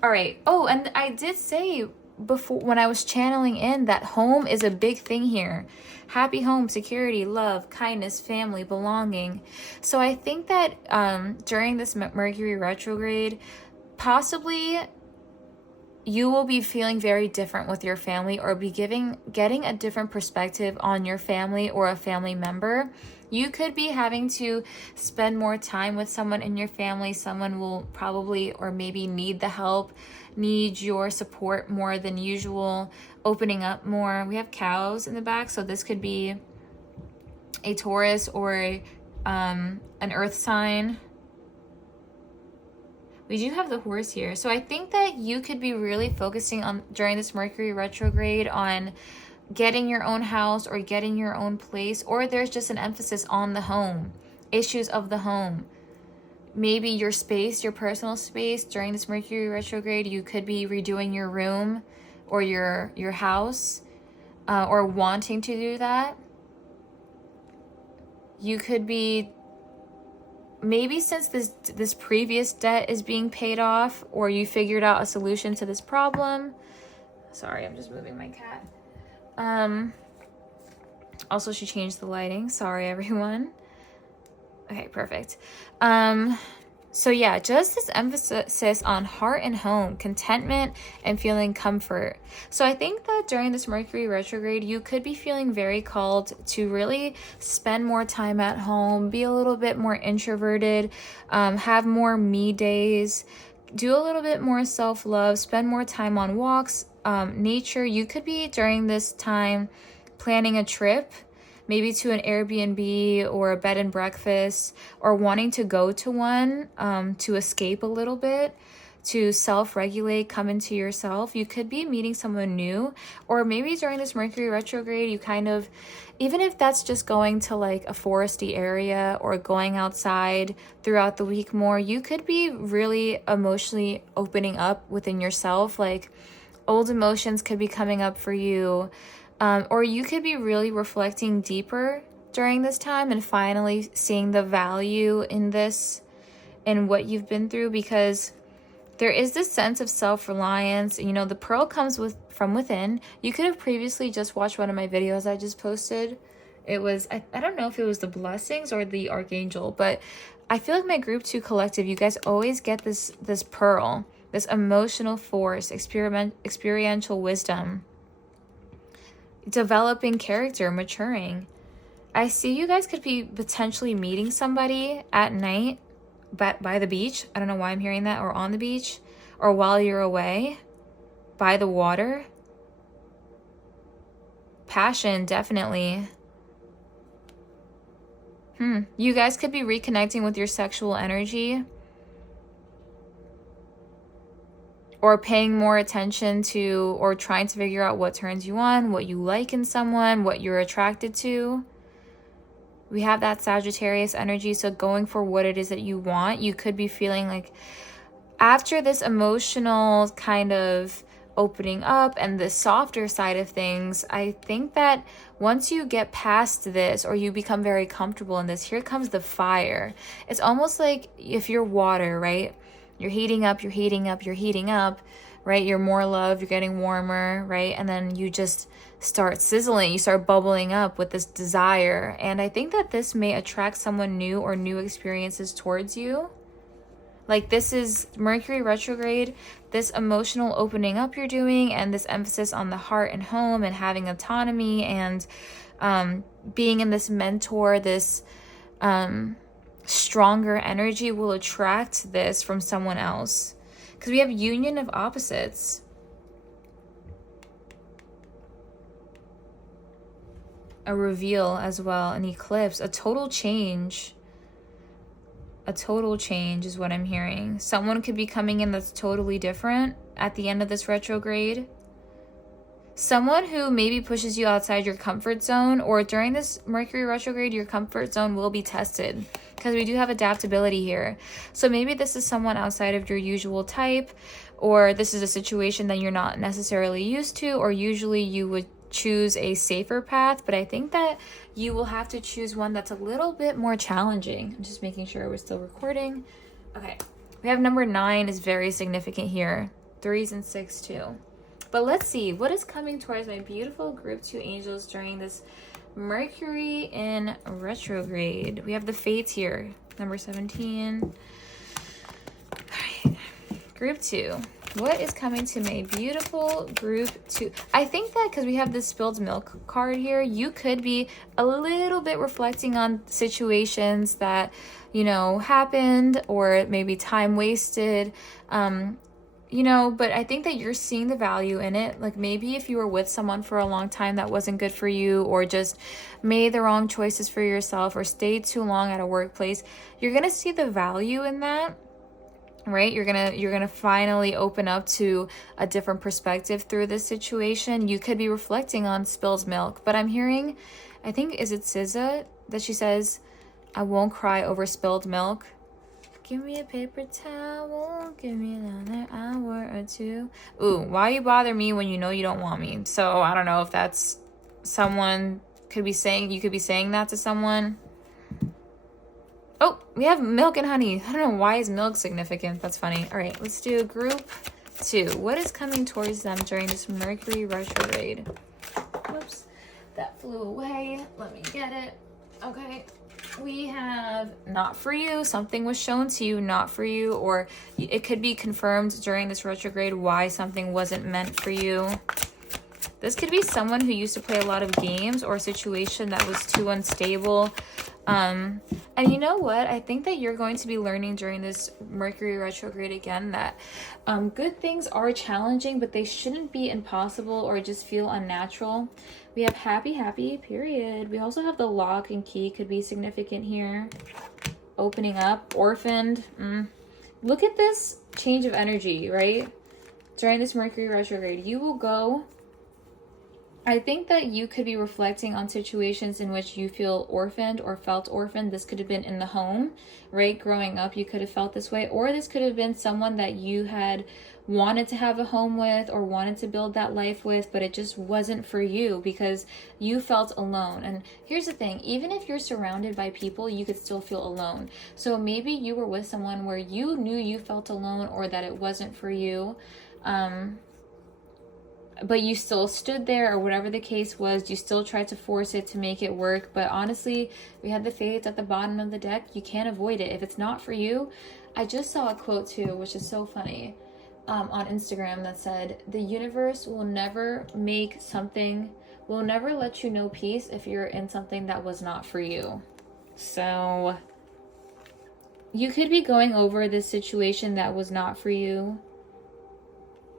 All right. Oh, and I did say before, when I was channeling in, that home is a big thing here. Happy home, security, love, kindness, family, belonging. So I think that during this Mercury retrograde, possibly you will be feeling very different with your family, or be getting a different perspective on your family or a family member. You could be having to spend more time with someone in your family. Someone will probably, or maybe need the help, need your support more than usual, opening up more. We have cows in the back, so this could be a Taurus or an earth sign. We do have the horse here. So I think that you could be really focusing on, during this Mercury retrograde, on getting your own house or getting your own place, or there's just an emphasis on the home, issues of the home. Maybe your space, your personal space during this Mercury retrograde, you could be redoing your room or your house, or wanting to do that. You could be, maybe since this previous debt is being paid off, or you figured out a solution to this problem. Sorry, I'm just moving my cat. Also, she changed the lighting. Sorry, everyone. Okay, perfect. So yeah, just this emphasis on heart and home, contentment, and feeling comfort. So I think that during this Mercury retrograde, you could be feeling very called to really spend more time at home, be a little bit more introverted, have more me days, do a little bit more self-love, spend more time on walks, nature. You could be during this time planning a trip, maybe to an Airbnb or a bed and breakfast, or wanting to go to one, to escape a little bit, to self-regulate, come into yourself. You could be meeting someone new, or maybe during this Mercury retrograde, you kind of, even if that's just going to like a foresty area or going outside throughout the week more, you could be really emotionally opening up within yourself. Like, old emotions could be coming up for you. Or you could be really reflecting deeper during this time and finally seeing the value in this and what you've been through, because there is this sense of self-reliance. You know, the pearl comes from within. You could have previously just watched one of my videos I just posted. It was, I don't know if it was the blessings or the archangel, but I feel like my group 2 collective, you guys always get this pearl, this emotional force, experiential wisdom, developing character, maturing. I see you guys could be potentially meeting somebody at night by the beach. I don't know why I'm hearing that, or on the beach, or while you're away by the water. Passion, definitely. You guys could be reconnecting with your sexual energy, or paying more attention to, or trying to figure out what turns you on, what you like in someone, what you're attracted to. We have that Sagittarius energy, so going for what it is that you want. You could be feeling like, after this emotional kind of opening up and the softer side of things, I think that once you get past this or you become very comfortable in this, here comes the fire. It's almost like if you're water, right? You're heating up, you're heating up, you're heating up, right? You're more love, you're getting warmer, right? And then you just start sizzling, you start bubbling up with this desire. And I think that this may attract someone new or new experiences towards you. Like, this is Mercury retrograde, this emotional opening up you're doing, and this emphasis on the heart and home and having autonomy and being in this mentor, this stronger energy will attract this from someone else. Because we have union of opposites. A reveal as well, an eclipse, a total change. A total change is what I'm hearing. Someone could be coming in that's totally different at the end of this retrograde. Someone who maybe pushes you outside your comfort zone, or during this Mercury retrograde, your comfort zone will be tested because we do have adaptability here. So maybe this is someone outside of your usual type, or this is a situation that you're not necessarily used to, or usually you would choose a safer path, but I think that you will have to choose one that's a little bit more challenging. I'm just making sure we're still recording. Okay, we have number 9 is very significant here. 3s and 6 too. But let's see what is coming towards my beautiful group 2 angels during this Mercury in retrograde. We have the fates here, number 17. All right, group 2. What is coming to my beautiful group 2? I think that because we have this spilled milk card here, you could be a little bit reflecting on situations that, you know, happened, or maybe time wasted, you know, but I think that you're seeing the value in it. Like, maybe if you were with someone for a long time that wasn't good for you, or just made the wrong choices for yourself, or stayed too long at a workplace, you're going to see the value in that. Right? You're gonna finally open up to a different perspective through this situation. You could be reflecting on spilled milk, but I'm hearing, I think, is it SZA that she says, I won't cry over spilled milk. Give me a paper towel, give me another hour or two. Ooh, why you bother me when you know you don't want me? So I don't know if that's someone could be saying, you could be saying that to someone. Oh, we have milk and honey. I don't know, why is milk significant? That's funny. All right, let's do group 2. What is coming towards them during this Mercury retrograde? Whoops, that flew away. Let me get it. Okay, we have not for you. Something was shown to you, not for you, or it could be confirmed during this retrograde why something wasn't meant for you. This could be someone who used to play a lot of games, or a situation that was too unstable. And you know what? I think that you're going to be learning during this Mercury retrograde again that good things are challenging, but they shouldn't be impossible or just feel unnatural. We have happy, period. We also have the lock and key could be significant here. Opening up, orphaned. Look at this change of energy, right? During this Mercury retrograde, you will go... I think that you could be reflecting on situations in which you feel orphaned or felt orphaned. This could have been in the home, right? Growing up, you could have felt this way. Or this could have been someone that you had wanted to have a home with or wanted to build that life with, but it just wasn't for you because you felt alone. And here's the thing, even if you're surrounded by people, you could still feel alone. So maybe you were with someone where you knew you felt alone or that it wasn't for you. But you still stood there, or whatever the case was, you still tried to force it to make it work. But honestly, we had the fates at the bottom of the deck. You can't avoid it. If it's not for you, I just saw a quote too, which is so funny, on Instagram that said, the universe will never will never let you know peace if you're in something that was not for you. So you could be going over this situation that was not for you,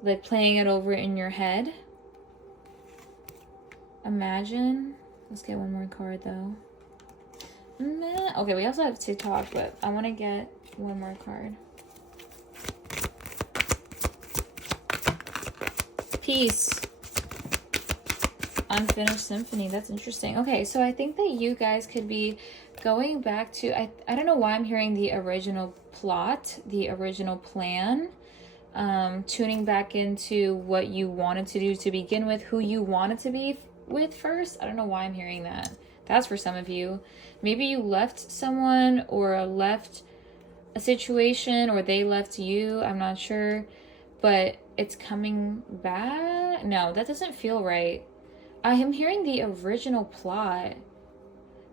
like playing it over in your head. Imagine. Let's get one more card though. Okay, we also have TikTok, but I want to get one more card. Peace. Unfinished symphony. That's interesting. Okay, so I think that you guys could be going back to, I don't know why I'm hearing the original plot, the original plan. tuning back into what you wanted to do to begin with, who you wanted to be with first. I don't know why I'm hearing that. That's for some of you. Maybe you left someone or left a situation or they left you. I'm not sure. But it's coming back. No, that doesn't feel right. I am hearing the original plot.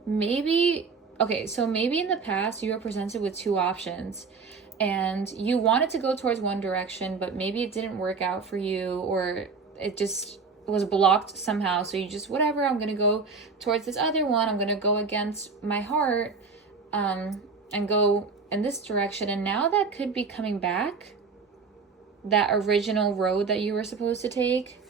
Maybe, okay, so maybe in the past you were presented with two options and you wanted to go towards one direction, but maybe it didn't work out for you, or it just was blocked somehow. So you just, whatever, I'm going to go towards this other one. I'm going to go against my heart, and go in this direction. And now that could be coming back, that original road that you were supposed to take,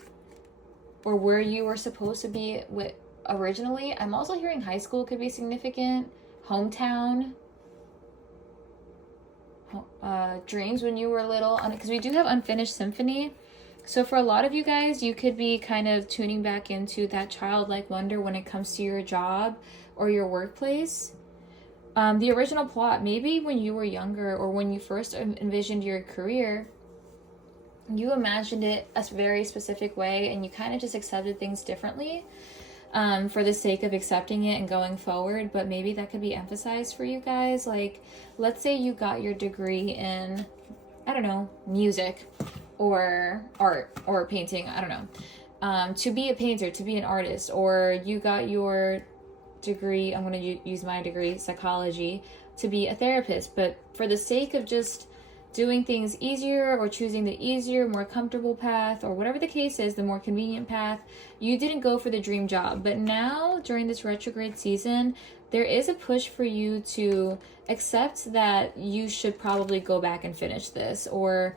or where you were supposed to be with originally. I'm also hearing high school could be significant, hometown, dreams when you were little, because we do have unfinished symphony. So for a lot of you guys, you could be kind of tuning back into that childlike wonder when it comes to your job or your workplace. The original plot, maybe when you were younger or when you first envisioned your career, you imagined it a very specific way and you kind of just accepted things differently, for the sake of accepting it and going forward. But maybe that could be emphasized for you guys. Like, let's say you got your degree in, I don't know, music or art or painting, I don't know, to be a painter, to be an artist, or you got your degree, I'm going to use my degree, psychology, to be a therapist. But for the sake of just doing things easier or choosing the easier, more comfortable path, or whatever the case is, the more convenient path, you didn't go for the dream job. But now, during this retrograde season, there is a push for you to accept that you should probably go back and finish this, or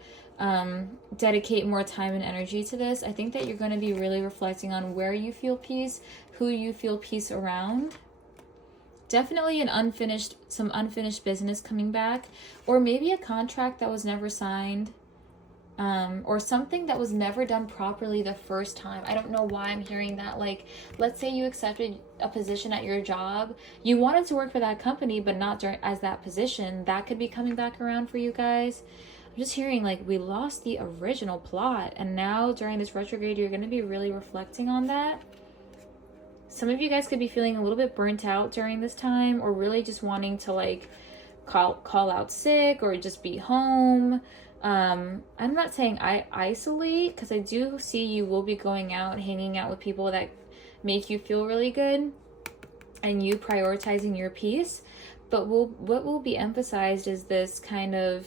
dedicate more time and energy to this. I think that you're going to be really reflecting on where you feel peace, who you feel peace around. Definitely some unfinished business coming back, or maybe a contract that was never signed, or something that was never done properly the first time. I don't know why I'm hearing that. Like, let's say you accepted a position at your job. You wanted to work for that company, but not as that position. That could be coming back around for you guys. I'm just hearing, like, we lost the original plot, and now during this retrograde, you're going to be really reflecting on that. Some of you guys could be feeling a little bit burnt out during this time, or really just wanting to, like, call out sick or just be home. I'm not saying I isolate, because I do see you will be going out, hanging out with people that make you feel really good, and you prioritizing your peace. But what will be emphasized is this kind of,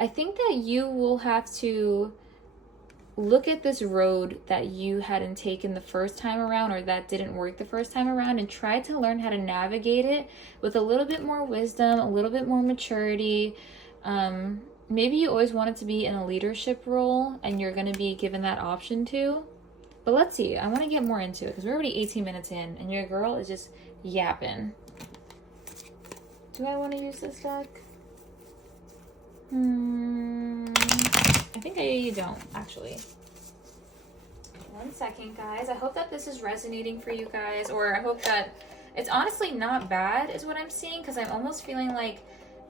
I think that you will have to look at this road that you hadn't taken the first time around, or that didn't work the first time around, and try to learn how to navigate it with a little bit more wisdom, a little bit more maturity. Maybe you always wanted to be in a leadership role and you're going to be given that option too. But let's see. I want to get more into it because we're already 18 minutes in and your girl is just yapping. Do I want to use this deck? I think you don't, actually. 1 second, guys. I hope that this is resonating for you guys, or I hope that it's honestly not bad is what I'm seeing, because I'm almost feeling like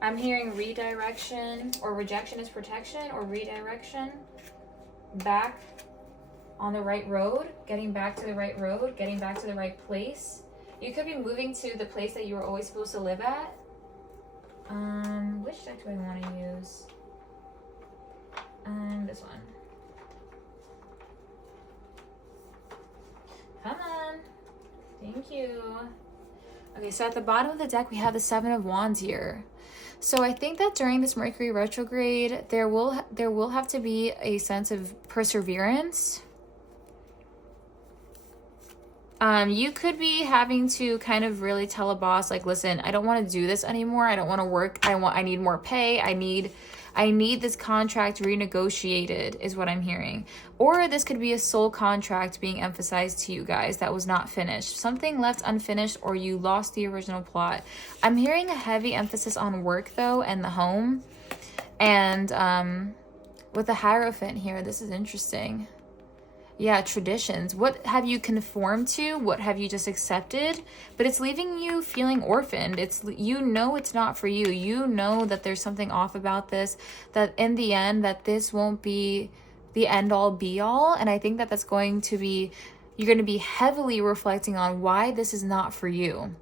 I'm hearing redirection, or rejection is protection, or redirection back on the right road, getting back to the right road, getting back to the right place. You could be moving to the place that you were always supposed to live at. Which deck do I want to use? This one. Come on. Thank you. Okay, so at the bottom of the deck, we have the 7 of Wands here. So I think that during this Mercury retrograde, there will have to be a sense of perseverance. You could be having to kind of really tell a boss, like, listen, I don't want to do this anymore. I don't want to work. I need more pay. I need this contract renegotiated, is what I'm hearing. Or this could be a soul contract being emphasized to you guys that was not finished. Something left unfinished, or you lost the original plot. I'm hearing a heavy emphasis on work, though, and the home. And with the Hierophant here, this is interesting. Yeah, traditions. What have you conformed to? What have you just accepted? But it's leaving you feeling orphaned. It's, you know, it's not for you. You know that there's something off about this, that in the end, that this won't be the end all be all. And I think that that's going to be, you're going to be heavily reflecting on why this is not for you.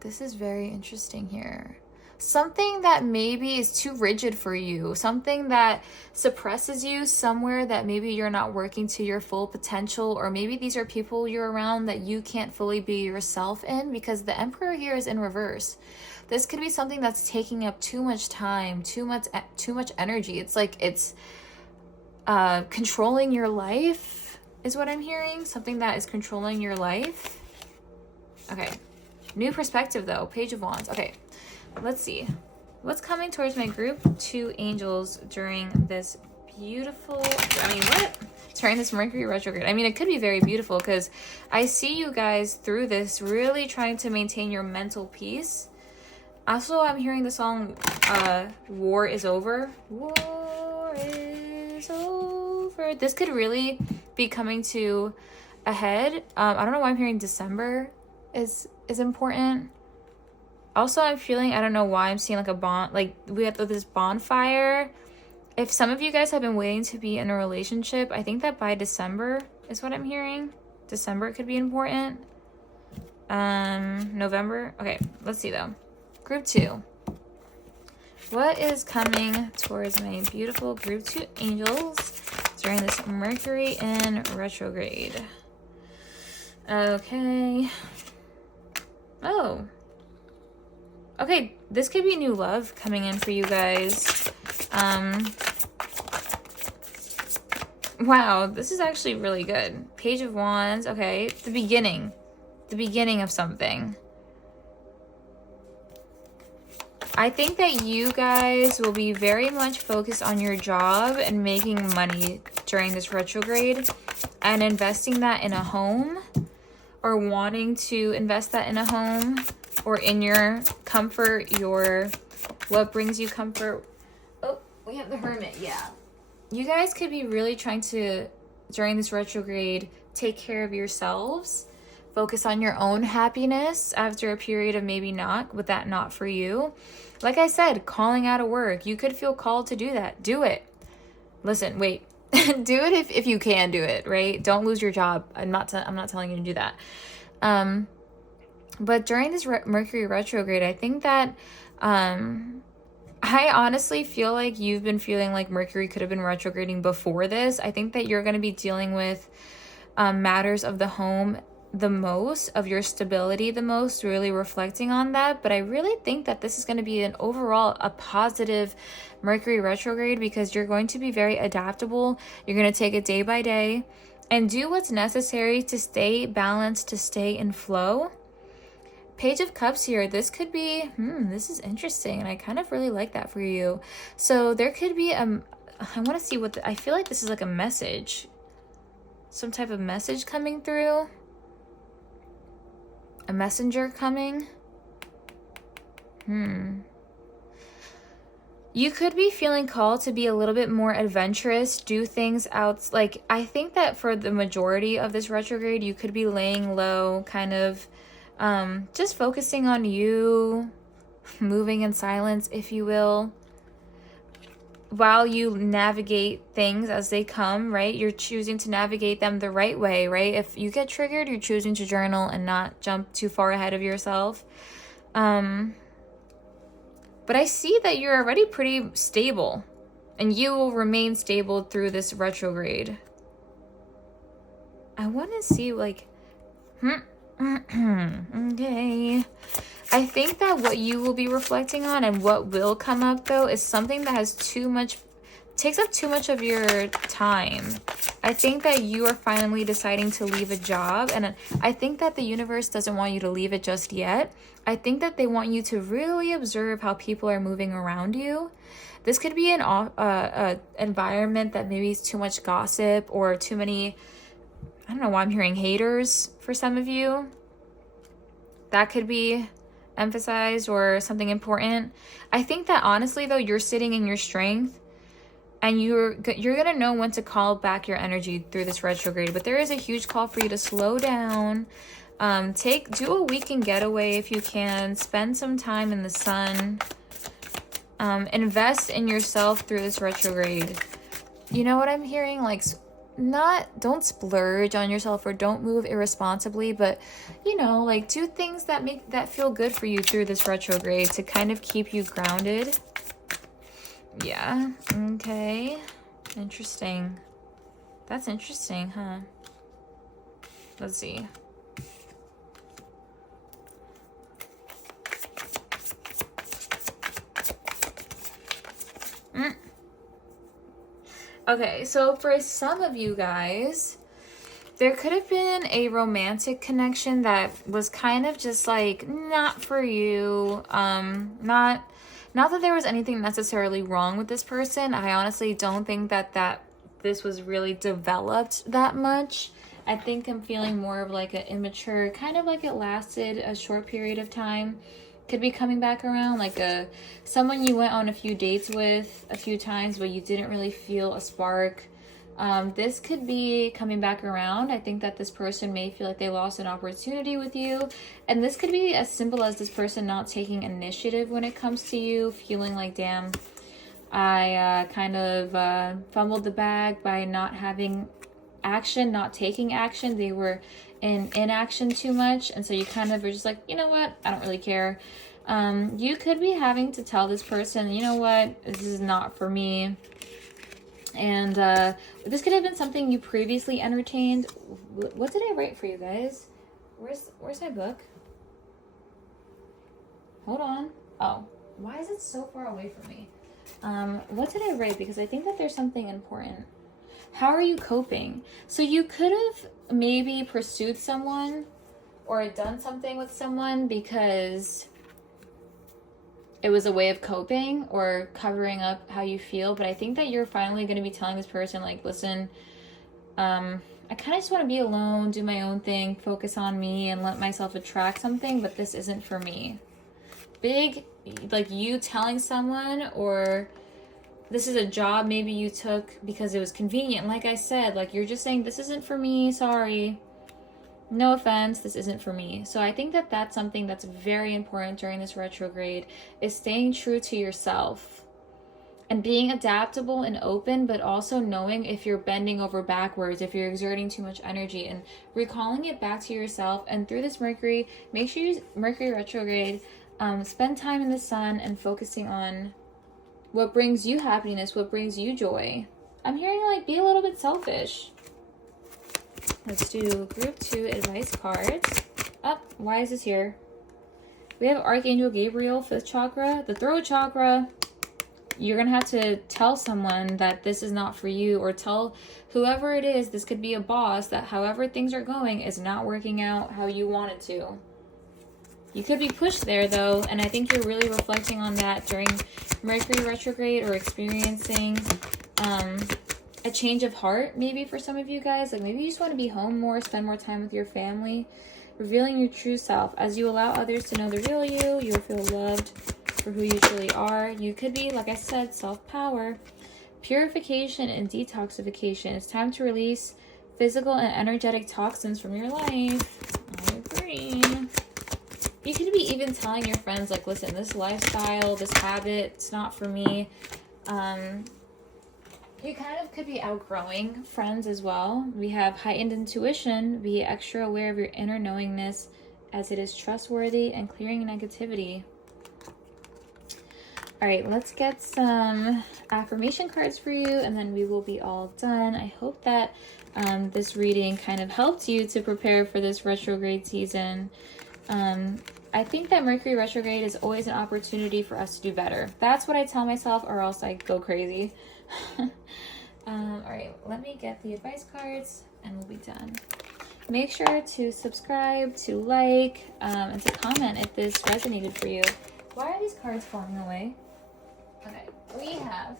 This is very interesting here. Something that maybe is too rigid for you, something that suppresses you somewhere that maybe you're not working to your full potential, or maybe these are people you're around that you can't fully be yourself in, because the Emperor here is in reverse. This could be something that's taking up too much time, too much energy. It's like it's controlling your life is what I'm hearing. Something that is controlling your life. Okay. New perspective though. Page of Wands. Okay. Let's see. What's coming towards my group 2 angels during this beautiful, during this Mercury retrograde? I mean, it could be very beautiful because I see you guys through this really trying to maintain your mental peace. Also, I'm hearing the song War is Over. War is over. This could really be coming to a head. I don't know why I'm hearing December is important. Also, I'm feeling, I don't know why I'm seeing like a bond, like we have this bonfire. If some of you guys have been waiting to be in a relationship, I think that by December is what I'm hearing. December could be important. November. Okay, let's see though. Group 2. What is coming towards my beautiful group 2 angels during this Mercury in retrograde? Okay. Oh. Okay, this could be new love coming in for you guys. Wow, this is actually really good. Page of Wands. Okay, the beginning of something. I think that you guys will be very much focused on your job and making money during this retrograde and investing that in a home, or wanting to invest that in a home, or in your comfort, what brings you comfort. Oh, we have the Hermit. Yeah. You guys could be really trying to, during this retrograde, take care of yourselves, focus on your own happiness after a period of maybe not for you. Like I said, calling out of work. You could feel called to do that. Do it. Listen, wait. Do it if you can do it, right? Don't lose your job. I'm not telling you to do that. But during this Mercury retrograde, I think that I honestly feel like you've been feeling like Mercury could have been retrograding before this. I think that you're going to be dealing with matters of the home the most, of your stability the most, really reflecting on that. But I really think that this is going to be an overall a positive Mercury retrograde, because you're going to be very adaptable. You're going to take it day by day and do what's necessary to stay balanced, to stay in flow. Page of Cups here. This could be, this is interesting. And I kind of really like that for you. So there could be, I want to see I feel like this is like a message. Some type of message coming through. A messenger coming. You could be feeling called to be a little bit more adventurous, do things out. Like, I think that for the majority of this retrograde, you could be laying low, kind of just focusing on you, moving in silence, if you will, while you navigate things as they come, right? You're choosing to navigate them the right way, right? If you get triggered, you're choosing to journal and not jump too far ahead of yourself. But I see that you're already pretty stable, and you will remain stable through this retrograde. I want to see, like, okay. I think that what you will be reflecting on and what will come up, though, is something that takes up too much of your time. I think that you are finally deciding to leave a job, and I think that the universe doesn't want you to leave it just yet. I think that they want you to really observe how people are moving around you. This could be an environment that maybe is too much gossip or too many, I don't know why I'm hearing haters for some of you. That could be emphasized, or something important. I think that honestly, though, you're sitting in your strength. And you're gonna know when to call back your energy through this retrograde. But there is a huge call for you to slow down. Do a weekend getaway if you can. Spend some time in the sun. Invest in yourself through this retrograde. You know what I'm hearing? Like, don't splurge on yourself or don't move irresponsibly, but you know, like, do things that feel good for you through this retrograde to kind of keep you grounded. Yeah, okay. Interesting. That's interesting, huh? Let's see. Okay, so for some of you guys, there could have been a romantic connection that was kind of just like not for you. Not that there was anything necessarily wrong with this person. I honestly don't think that this was really developed that much. I think I'm feeling more of like an immature, kind of like it lasted a short period of time. Could be coming back around, like someone you went on a few dates with a few times, but you didn't really feel a spark. This could be coming back around. I think that this person may feel like they lost an opportunity with you. And this could be as simple as this person not taking initiative when it comes to you, feeling like, damn, I kind of fumbled the bag by not having action, not taking action. They were in inaction too much. And so you kind of are just like, you know what? I don't really care. You could be having to tell this person, you know what? This is not for me. And this could have been something you previously entertained. What did I write for you guys? Where's my book? Hold on. Oh, why is it so far away from me? What did I write? Because I think that there's something important. How are you coping? So you could have maybe pursued someone or done something with someone because it was a way of coping or covering up how you feel. But I think that you're finally going to be telling this person, like, listen, I kind of just want to be alone, do my own thing, focus on me and let myself attract something, but this isn't for me. Big, like you telling someone, or this is a job maybe you took because it was convenient. Like I said, like you're just saying, this isn't for me, sorry. No offense, this isn't for me. So I think that that's something that's very important during this retrograde, is staying true to yourself and being adaptable and open, but also knowing if you're bending over backwards, if you're exerting too much energy, and recalling it back to yourself. And through this Mercury, make sure you Mercury retrograde, spend time in the sun and focusing on what brings you happiness, what brings you joy. I'm hearing like be a little bit selfish. Let's do group 2 advice cards. Oh, why is this here? We have Archangel Gabriel, 5th chakra, the throat chakra. You're going to have to tell someone that this is not for you, or tell whoever it is, this could be a boss, that however things are going is not working out how you want it to. You could be pushed there though, and I think you're really reflecting on that during Mercury retrograde, or experiencing a change of heart maybe for some of you guys. Like maybe you just want to be home more, spend more time with your family, revealing your true self. As you allow others to know the real you, you'll feel loved for who you truly are. You could be, like I said, self-power, purification and detoxification. It's time to release physical and energetic toxins from your life. I agree. You could be even telling your friends, like, listen, this lifestyle, this habit, it's not for me. You kind of could be outgrowing friends as well. We have heightened intuition. Be extra aware of your inner knowingness, as it is trustworthy and clearing negativity. All right, let's get some affirmation cards for you, and then we will be all done. I hope that this reading kind of helped you to prepare for this retrograde season. I think that Mercury retrograde is always an opportunity for us to do better. That's what I tell myself, or else I go crazy. All right, let me get the advice cards and we'll be done. Make sure to subscribe, to like, and to comment if this resonated for you. Why are these cards falling away? Okay, we have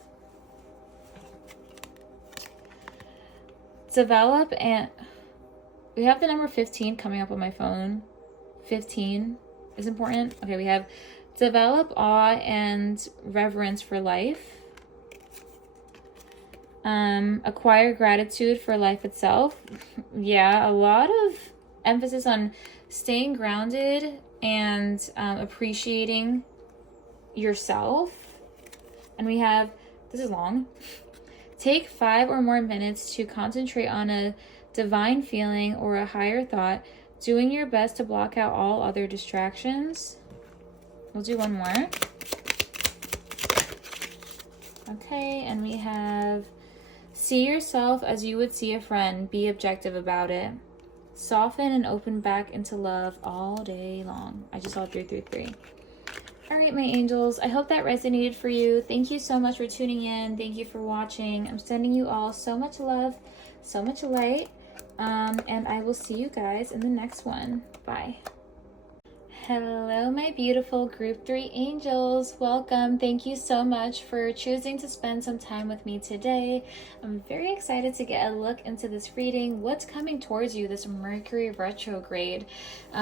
develop, and we have the number 15 coming up on my phone. 15 is important. Okay, we have develop awe and reverence for life. Acquire gratitude for life itself. Yeah, a lot of emphasis on staying grounded and appreciating yourself. And we have, this is long, take 5 or more minutes to concentrate on a divine feeling or a higher thought, doing your best to block out all other distractions. We'll do one more. Okay, and we have, see yourself as you would see a friend, be objective about it. Soften and open back into love all day long. I just saw 333. All right, my angels, I hope that resonated for you. Thank you so much for tuning in. Thank you for watching. I'm sending you all so much love, so much light, and I will see you guys in the next one. Bye. Hello, my beautiful group 3 angels. Welcome. Thank you so much for choosing to spend some time with me today. I'm very excited to get a look into this reading. What's coming towards you, this Mercury retrograde?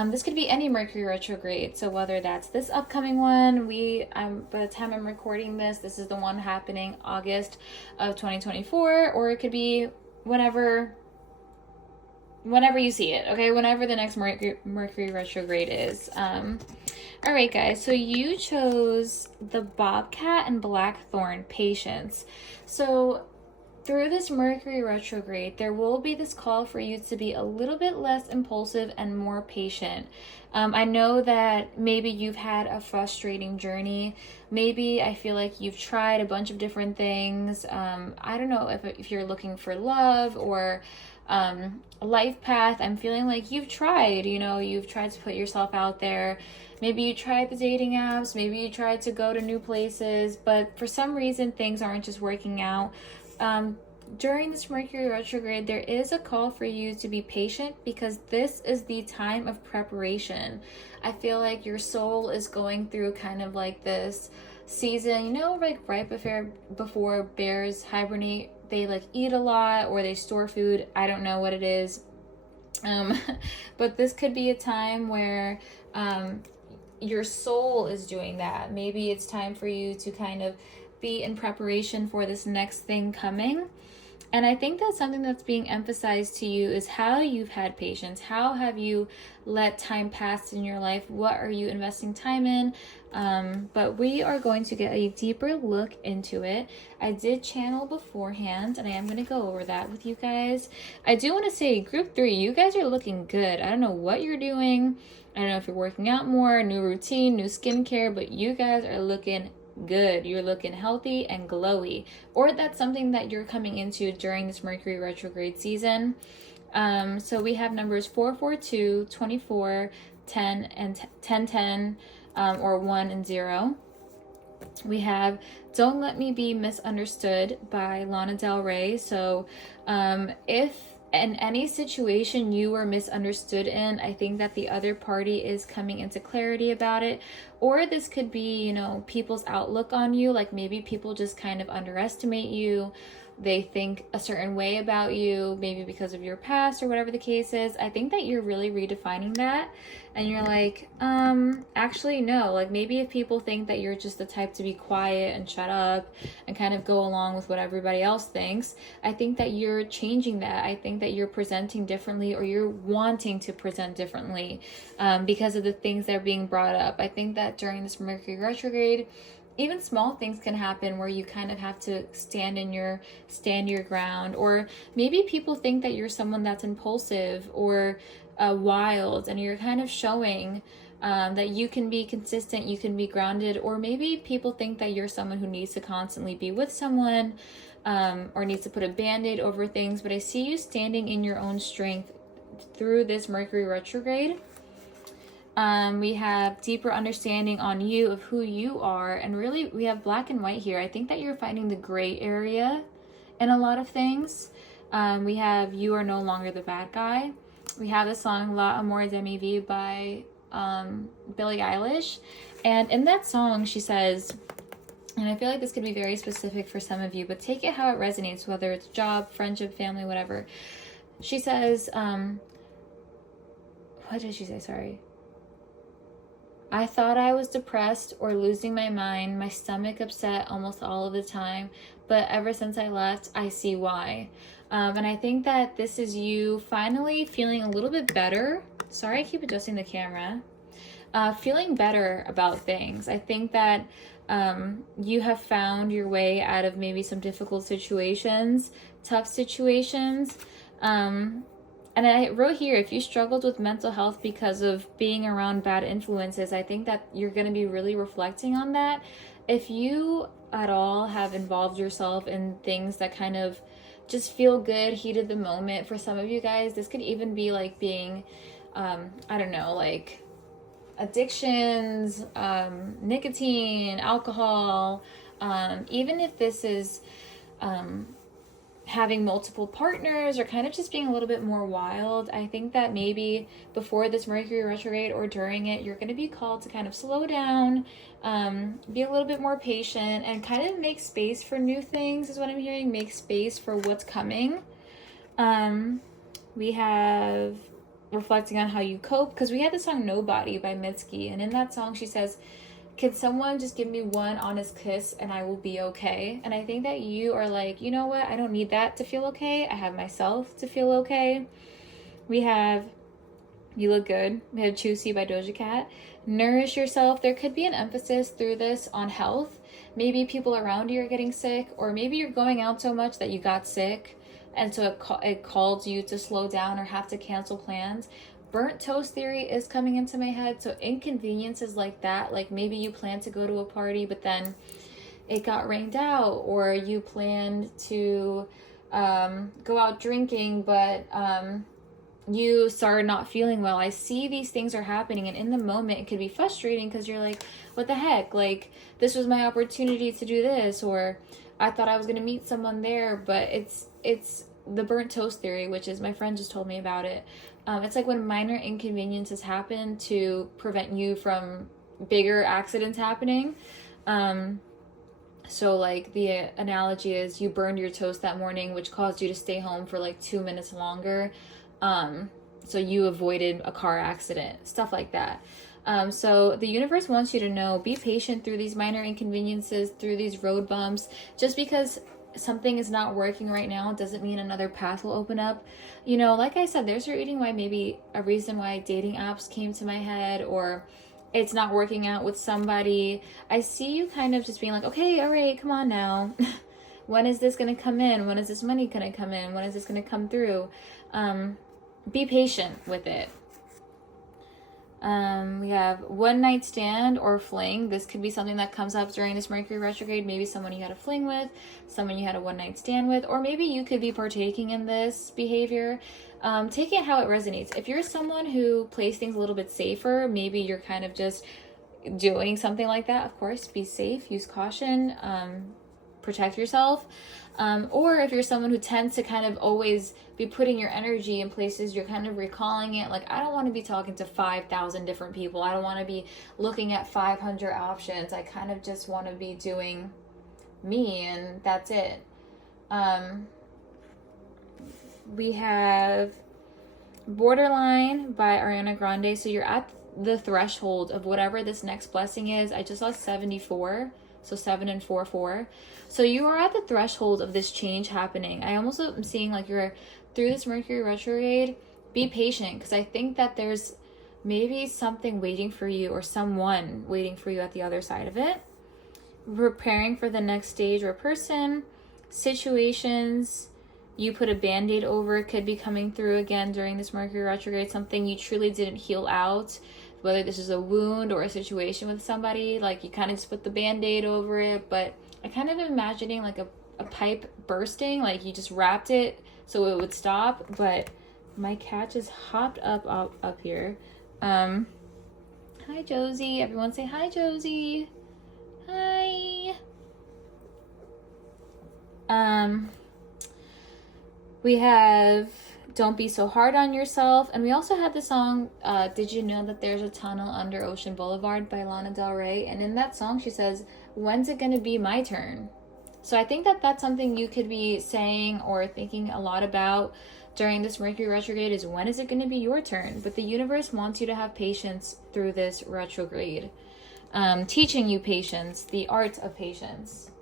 This could be any Mercury retrograde. So whether that's this upcoming one, by the time I'm recording this is the one happening August of 2024, or it could be whenever you see it, okay? Whenever the next Mercury retrograde is. All right, guys, so you chose the Bobcat and Blackthorn, Patience. So through this Mercury retrograde, there will be this call for you to be a little bit less impulsive and more patient. I know that maybe you've had a frustrating journey. Maybe I feel like you've tried a bunch of different things. I don't know if you're looking for love or a life path. I'm feeling like you've tried to put yourself out there. Maybe you tried the dating apps, maybe you tried to go to new places, but for some reason things aren't just working out. During this Mercury retrograde, there is a call for you to be patient because this is the time of preparation. I feel like your soul is going through kind of like this season, like right before bears hibernate. They like eat a lot or they store food. I don't know what it is. But this could be a time where your soul is doing that. Maybe it's time for you to kind of be in preparation for this next thing coming. And I think that's something that's being emphasized to you is how you've had patience. How have you let time pass in your life? What are you investing time in? But we are going to get a deeper look into it. I did channel beforehand, and I am going to go over that with you guys. I do want to say, group 3, you guys are looking good. I don't know what you're doing. I don't know if you're working out more, new routine, new skincare, but you guys are looking good. You're looking healthy and glowy, or that's something that you're coming into during this Mercury retrograde season. So we have numbers 442, 24, 10, and 1010, or 1 and 0. We have Don't Let Me Be Misunderstood by Lana Del Rey. So if in any situation you were misunderstood in, I think that the other party is coming into clarity about it. Or this could be, people's outlook on you. Like maybe people just kind of underestimate you. They think a certain way about you, maybe because of your past or whatever the case is. I think that you're really redefining that. And you're like, actually, no. Like maybe if people think that you're just the type to be quiet and shut up and kind of go along with what everybody else thinks, I think that you're changing that. I think that you're presenting differently, or you're wanting to present differently because of the things that are being brought up. I think that during this Mercury retrograde, even small things can happen where you kind of have to stand your ground. Or maybe people think that you're someone that's impulsive or wild, and you're kind of showing that you can be consistent, you can be grounded. Or maybe people think that you're someone who needs to constantly be with someone or needs to put a band-aid over things. But I see you standing in your own strength through this Mercury retrograde. We have deeper understanding on you of who you are, and really we have black and white here. I think that you're finding the gray area in a lot of things. We have You Are No Longer the Bad Guy. We have the song La Amor de mi Vie by Billie Eilish, and in that song she says, and I feel like this could be very specific for some of you, but take it how it resonates, whether it's job, friendship, family, whatever. She says, what did she say? Sorry. I thought I was depressed or losing my mind, my stomach upset almost all of the time, but ever since I left, I see why. And I think that this is you finally feeling a little bit better. Sorry, I keep adjusting the camera. Feeling better about things. I think that you have found your way out of maybe some difficult situations, tough situations. And I wrote here, if you struggled with mental health because of being around bad influences, I think that you're going to be really reflecting on that. If you at all have involved yourself in things that kind of just feel good, heat of the moment, for some of you guys, this could even be like being, I don't know, like addictions, nicotine, alcohol, even if this is having multiple partners or kind of just being a little bit more wild. I think that maybe before this Mercury retrograde or during it, you're going to be called to kind of slow down, be a little bit more patient, and kind of make space for new things is what I'm hearing. Make space for what's coming. We have reflecting on how you cope, because we had the song Nobody by Mitski, and in that song she says, can someone just give me one honest kiss and I will be okay? And I think that you are like, you know what, I don't need that to feel okay. I have myself to feel okay. We have You Look Good. We have Choosy by Doja Cat. Nourish yourself. There could be an emphasis through this on health. Maybe people around you are getting sick, or maybe you're going out so much that you got sick, and so it called you to slow down or have to cancel plans. Burnt toast theory is coming into my head. So inconveniences like that, like maybe you planned to go to a party, but then it got rained out, or you planned to go out drinking, but you started not feeling well. I see these things are happening, and in the moment it could be frustrating because you're like, what the heck? Like, this was my opportunity to do this, or I thought I was going to meet someone there, but it's the burnt toast theory, which is, my friend just told me about it. It's like when minor inconveniences happen to prevent you from bigger accidents happening. So like the analogy is, you burned your toast that morning, which caused you to stay home for like 2 minutes longer. So you avoided a car accident, stuff like that. So the universe wants you to know, be patient through these minor inconveniences, through these road bumps. Just because something is not working right now doesn't mean another path will open up. You know, like I said, there's a reading why, maybe a reason why dating apps came to my head, or it's not working out with somebody. I see you kind of just being like, okay, all right, come on now. When is this going to come in? When is this money going to come in? When is this going to come through? Be patient with it. We have one night stand or fling. This could be something that comes up during this Mercury retrograde. Maybe someone you had a fling with, someone you had a one night stand with, or maybe you could be partaking in this behavior. Take it how it resonates. If you're someone who plays things a little bit safer, maybe you're kind of just doing something like that. Of course, be safe, use caution, protect yourself. Or if you're someone who tends to kind of always be putting your energy in places, you're kind of recalling it. Like, I don't want to be talking to 5,000 different people. I don't want to be looking at 500 options. I kind of just want to be doing me, and that's it. We have Borderline by Ariana Grande. So you're at the threshold of whatever this next blessing is. I just saw 74. So 7 and 4, 4. So you are at the threshold of this change happening. I almost am seeing like you're through this Mercury retrograde. Be patient, because I think that there's maybe something waiting for you, or someone waiting for you at the other side of it. Preparing for the next stage or person. Situations you put a band-aid over could be coming through again during this Mercury retrograde. Something you truly didn't heal out. Whether this is a wound or a situation with somebody, like you kind of just put the band-aid over it. But I kind of imagining like a pipe bursting, like you just wrapped it so it would stop. But my cat just hopped up here. Hi Josie, everyone say hi Josie. Hi. We have Don't Be So Hard on Yourself. And we also had the song, Did You Know That There's a Tunnel Under Ocean Boulevard by Lana Del Rey. And in that song, she says, when's it going to be my turn? So I think that that's something you could be saying or thinking a lot about during this Mercury retrograde, is when is it going to be your turn? But the universe wants you to have patience through this retrograde. Teaching you patience, the art of patience.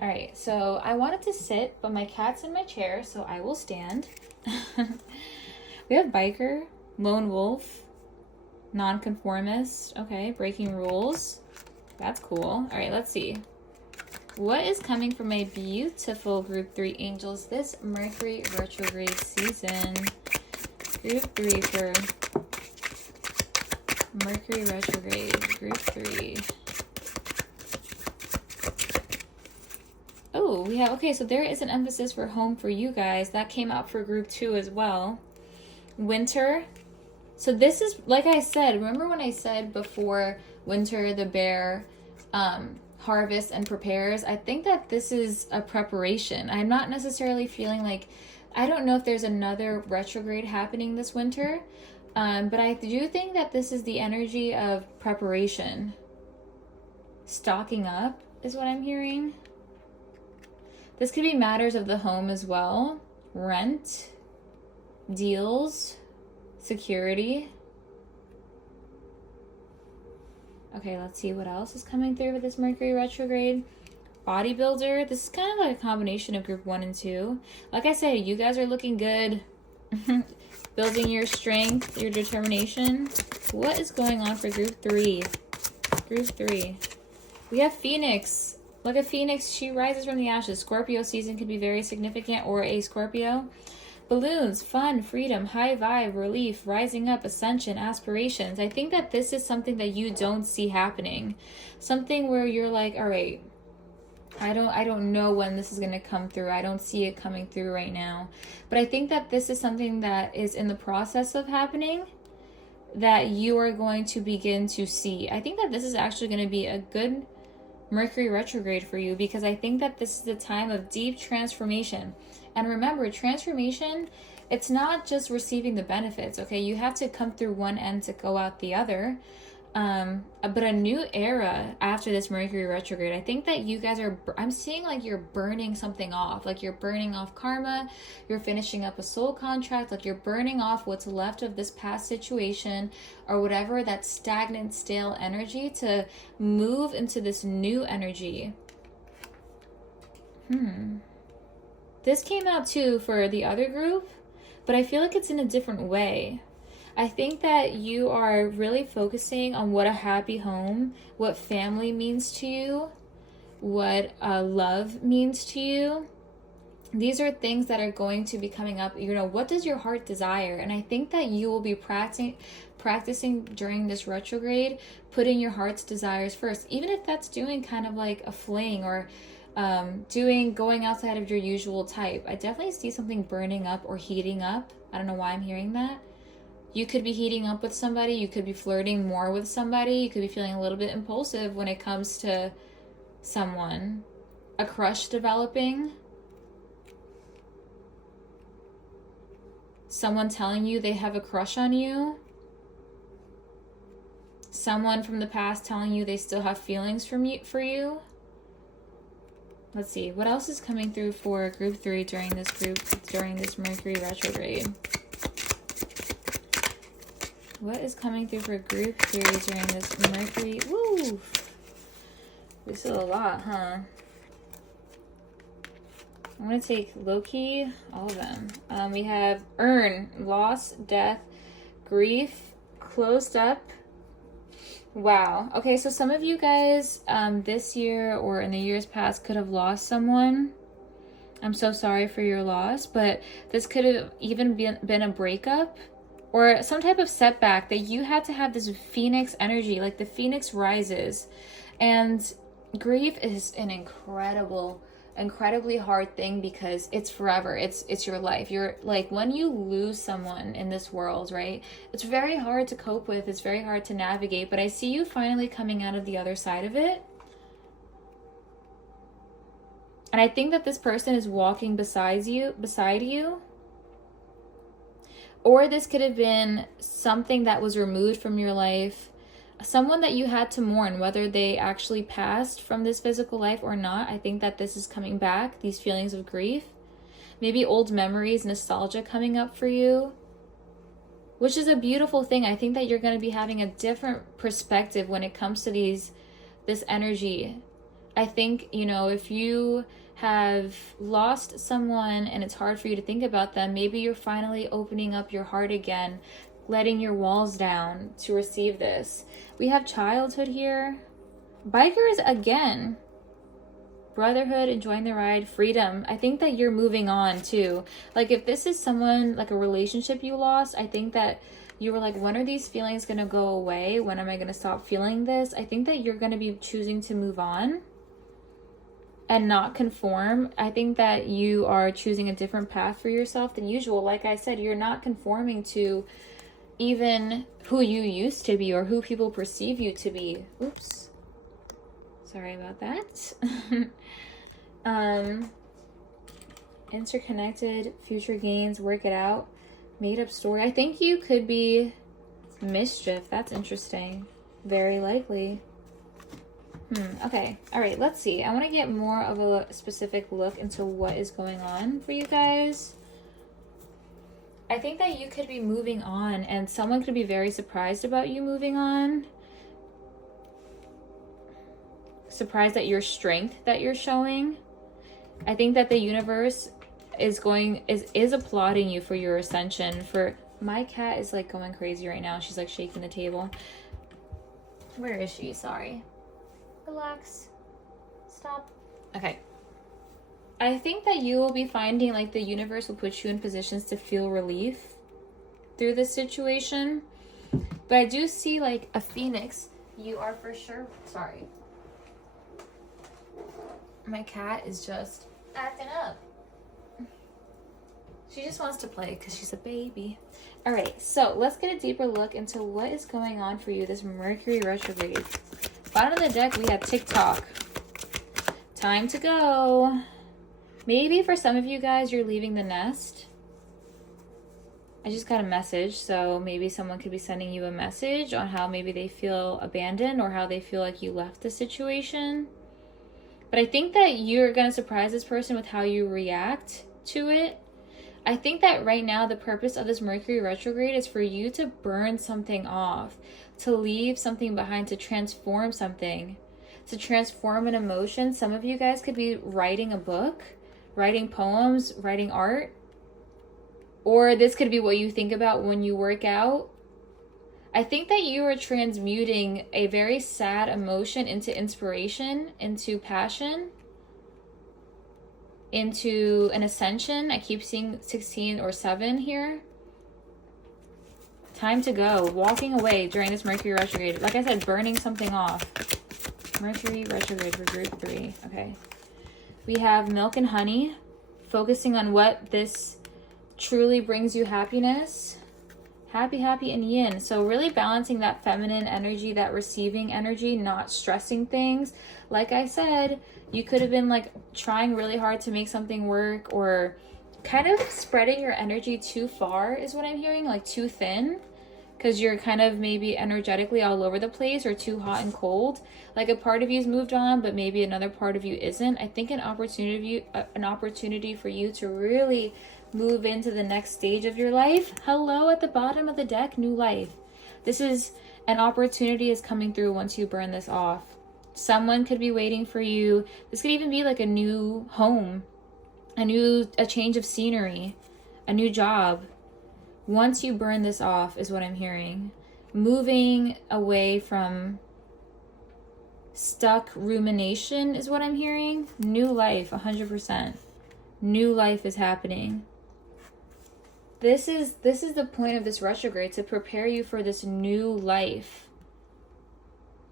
All right, so I wanted to sit, but my cat's in my chair, so I will stand. We have biker, lone wolf, nonconformist. Okay, breaking rules. That's cool. All right, let's see. What is coming for my beautiful group 3 angels this Mercury retrograde season? Group 3 for Mercury retrograde, group 3. Oh, we have, okay, so there is an emphasis for home for you guys. That came out for group 2 as well. Winter. So this is, like I said, remember when I said before, winter, the bear, harvests and prepares? I think that this is a preparation. I'm not necessarily feeling like, I don't know if there's another retrograde happening this winter, but I do think that this is the energy of preparation. Stocking up is what I'm hearing. This could be matters of the home as well. Rent, deals, security. Okay, let's see what else is coming through with this Mercury retrograde. Bodybuilder. This is kind of like a combination of group 1 and 2. Like I said, you guys are looking good. Building your strength, your determination. What is going on for group 3? Group 3. We have Phoenix. Like a phoenix, she rises from the ashes. Scorpio season could be very significant, or a Scorpio. Balloons, fun, freedom, high vibe, relief, rising up, ascension, aspirations. I think that this is something that you don't see happening. Something where you're like, all right, I don't know when this is going to come through. I don't see it coming through right now. But I think that this is something that is in the process of happening that you are going to begin to see. I think that this is actually going to be a good Mercury retrograde for you, because I think that this is the time of deep transformation. And remember, transformation, it's not just receiving the benefits, okay? You have to come through one end to go out the other. But a new era after this Mercury retrograde. I think that you guys are, I'm seeing like you're burning something off. Like you're burning off karma. You're finishing up a soul contract. Like you're burning off what's left of this past situation or whatever, that stagnant, stale energy, to move into this new energy. This came out too for the other group, but I feel like it's in a different way. I think that you are really focusing on what a happy home, what family means to you, what love means to you. These are things that are going to be coming up. You know, what does your heart desire? And I think that you will be practicing during this retrograde, putting your heart's desires first, even if that's doing kind of like a fling or going outside of your usual type. I definitely see something burning up or heating up. I don't know why I'm hearing that. You could be heating up with somebody. You could be flirting more with somebody. You could be feeling a little bit impulsive when it comes to someone. A crush developing. Someone telling you they have a crush on you. Someone from the past telling you they still have feelings for you. Let's see. What else is coming through for group 3 during this Mercury retrograde? What is coming through for group 3 during this Mercury? Woo! This is a lot, huh? I'm going to take low-key, all of them. We have earn, loss, death, grief, closed up. Wow. Okay, so some of you guys this year or in the years past could have lost someone. I'm so sorry for your loss, but this could have even been a breakup or some type of setback that you had to have this phoenix energy, like the phoenix rises. And grief is an incredibly hard thing because it's forever. It's your life. You're like, when you lose someone in this world, right? It's very hard to cope with. It's very hard to navigate, but I see you finally coming out of the other side of it. And I think that this person is walking beside you. Or this could have been something that was removed from your life, someone that you had to mourn, whether they actually passed from this physical life or not. I think that this is coming back, these feelings of grief. Maybe old memories, nostalgia coming up for you, which is a beautiful thing. I think that you're going to be having a different perspective when it comes to this energy I think, you know, if you have lost someone and it's hard for you to think about them, maybe you're finally opening up your heart again, letting your walls down to receive this. We have childhood here. Bikers again. Brotherhood, enjoying the ride, freedom. I think that you're moving on too. Like if this is someone, like a relationship you lost, I think that you were like, when are these feelings going to go away? When am I going to stop feeling this? I think that you're going to be choosing to move on and not conform. I think that you are choosing a different path for yourself than usual. Like I said, you're not conforming to even who you used to be or who people perceive you to be. Oops. Sorry about that. Interconnected, future gains, work it out, made up story. I think you could be mischief. That's interesting. Very likely. Okay. All right. Let's see. I want to get more of a specific look into what is going on for you guys. I think that you could be moving on and someone could be very surprised about you moving on. Surprised at your strength that you're showing. I think that the universe is applauding you for your ascension. For my cat is like going crazy right now. She's like shaking the table. Where is she? Sorry. Relax. Stop. Okay. I think that you will be finding like the universe will put you in positions to feel relief through this situation. But I do see like a phoenix. You are for sure. Sorry. My cat is just acting up. She just wants to play because she's a baby. All right, so let's get a deeper look into what is going on for you, this Mercury retrograde. Bottom of the deck, we have TikTok. Time to go. Maybe for some of you guys, you're leaving the nest. I just got a message, so maybe someone could be sending you a message on how maybe they feel abandoned or how they feel like you left the situation. But I think that you're going to surprise this person with how you react to it. I think that right now the purpose of this Mercury retrograde is for you to burn something off, to leave something behind, to transform something, to transform an emotion. Some of you guys could be writing a book, writing poems, writing art. Or this could be what you think about when you work out. I think that you are transmuting a very sad emotion into inspiration, into passion, into an ascension. I keep seeing 16 or 7 here. Time to go. Walking away during this Mercury retrograde. Like I said, burning something off. Mercury retrograde for group 3. Okay. We have milk and honey. Focusing on what this truly brings you happiness. Happy, happy, and yin. So really balancing that feminine energy, that receiving energy, not stressing things. Like I said, you could have been like trying really hard to make something work or kind of spreading your energy too far is what I'm hearing, like too thin. Because you're kind of maybe energetically all over the place or too hot and cold. Like a part of you's moved on, but maybe another part of you isn't. I think an opportunity for you to really move into the next stage of your life. Hello at the bottom of the deck, new life. This is an opportunity is coming through once you burn this off. Someone could be waiting for you. This could even be like a new home, a change of scenery, a new job. Once you burn this off is what I'm hearing. Moving away from stuck rumination is what I'm hearing. New life, 100%. New life is happening. This is the point of this retrograde, to prepare you for this new life,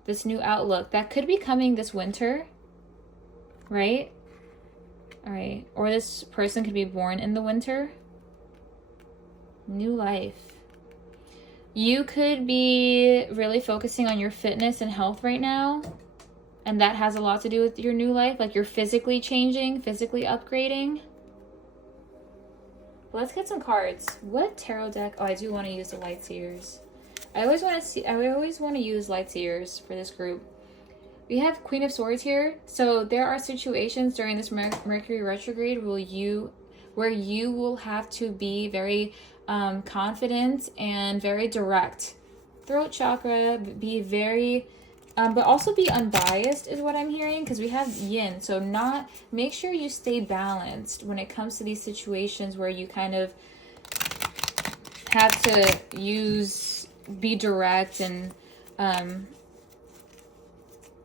this new outlook that could be coming this winter, right? All right. Or this person could be born in the winter. New life. You could be really focusing on your fitness and health right now, and that has a lot to do with your new life. Like you're physically changing, physically upgrading. Let's get some cards. What tarot deck? Oh, I do want to use the Lightseers. I always want to use Lightseers for this group. We have Queen of Swords here. So there are situations during this Mercury retrograde where you will have to be very confident and very direct. Throat chakra, be very But also be unbiased is what I'm hearing, because we have yin. So make sure you stay balanced when it comes to these situations where you kind of have to be direct and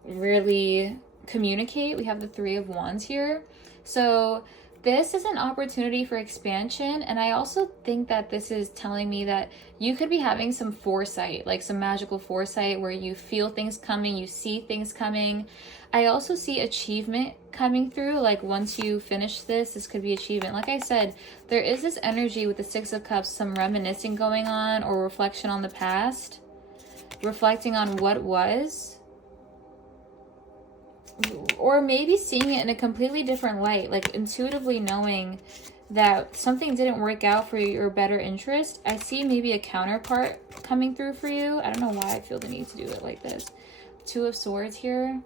really communicate. We have the Three of Wands here. So this is an opportunity for expansion, and I also think that this is telling me that you could be having some foresight, like some magical foresight where you feel things coming, you see things coming. I also see achievement coming through, like once you finish this could be achievement. Like I said, there is this energy with the Six of Cups, some reminiscing going on or reflection on the past, reflecting on what was. Or maybe seeing it in a completely different light, like intuitively knowing that something didn't work out for your better interest. I see maybe a counterpart coming through for you. I don't know why I feel the need to do it like this. Two of Swords here.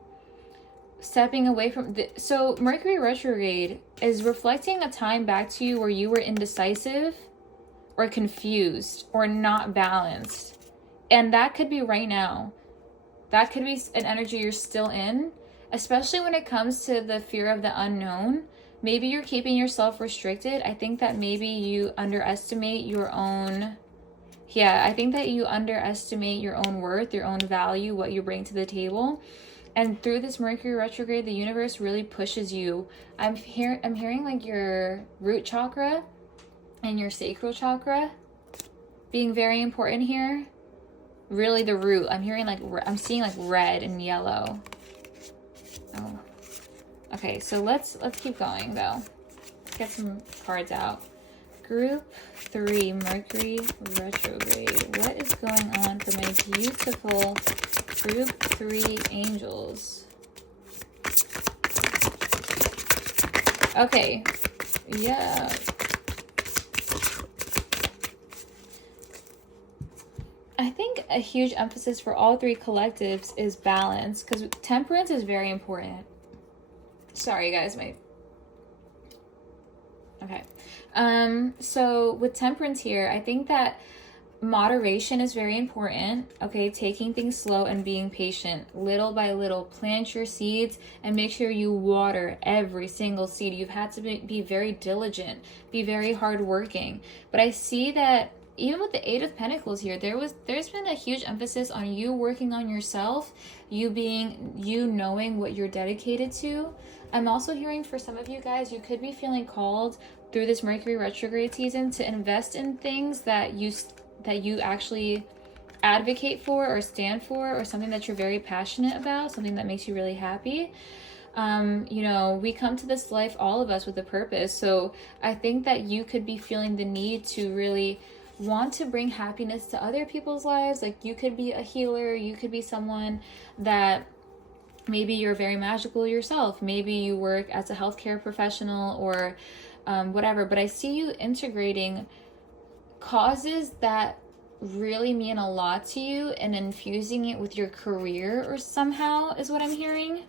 Stepping away from... So Mercury Retrograde is reflecting a time back to you where you were indecisive or confused or not balanced. And that could be right now. That could be an energy you're still in. Especially when it comes to the fear of the unknown. Maybe you're keeping yourself restricted. I think that maybe you underestimate your own... Yeah, I think that you underestimate your own worth, your own value, what you bring to the table. And through this Mercury retrograde, the universe really pushes you. I'm hearing like your root chakra and your sacral chakra being very important here. Really the root. I'm seeing like red and yellow. Oh, okay. So let's keep going though. Let's get some cards out. Group 3, Mercury retrograde. What is going on for my beautiful Group 3 angels? Okay. Yeah. I think a huge emphasis for all three collectives is balance, because temperance is very important. Sorry guys, okay. So with temperance here, I think that moderation is very important. Okay, taking things slow and being patient, little by little. Plant your seeds and make sure you water every single seed. You've had to be very diligent, be very hardworking. But I see that even with the Eight of Pentacles here, there's been a huge emphasis on you working on yourself, you knowing what you're dedicated to. I'm also hearing for some of you guys, you could be feeling called through this Mercury retrograde season to invest in things that you actually advocate for or stand for, or something that you're very passionate about, something that makes you really happy. We come to this life, all of us, with a purpose. So I think that you could be feeling the need to really want to bring happiness to other people's lives. Like you could be a healer, you could be someone that maybe you're very magical yourself, maybe you work as a healthcare professional or whatever, but I see you integrating causes that really mean a lot to you and infusing it with your career, or somehow is what I'm hearing.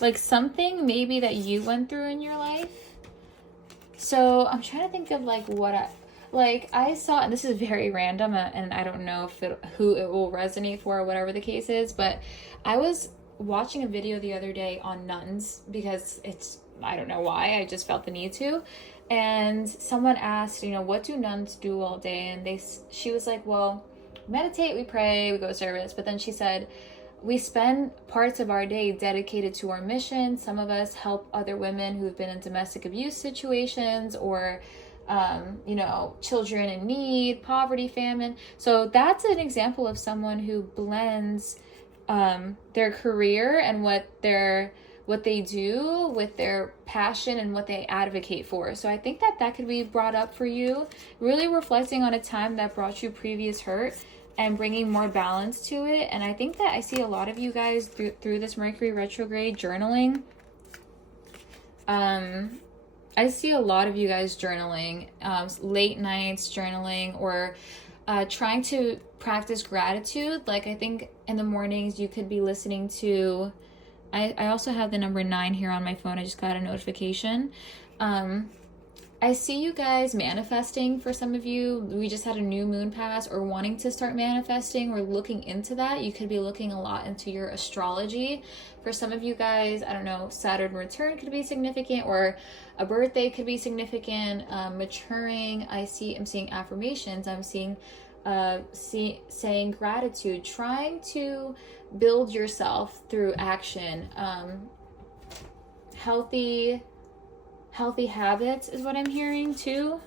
Like something maybe that you went through in your life. So I'm trying to think of like what I saw, and this is very random, and I don't know who it will resonate for or whatever the case is, but I was watching a video the other day on nuns because I don't know why, I just felt the need to. And someone asked, what do nuns do all day? And she was like, well, meditate, we pray, we go to service. But then she said, we spend parts of our day dedicated to our mission. Some of us help other women who've been in domestic abuse situations, or children in need, poverty, famine. So that's an example of someone who blends their career and what they do with their passion and what they advocate for. So I think that could be brought up for you, really reflecting on a time that brought you previous hurt and bringing more balance to it. And I think that I see a lot of you guys through this Mercury retrograde journaling. I see a lot of you guys journaling, late nights journaling, or trying to practice gratitude. Like I think in the mornings you could be listening to, I also have the number 9 here on my phone. I just got a notification. I I see you guys manifesting for some of you. We just had a new moon pass, or wanting to start manifesting or looking into that. You could be looking a lot into your astrology. For some of you guys, I don't know, Saturn return could be significant, or a birthday could be significant. Maturing, I'm seeing affirmations. I'm seeing saying gratitude, trying to build yourself through action. Healthy habits is what I'm hearing too.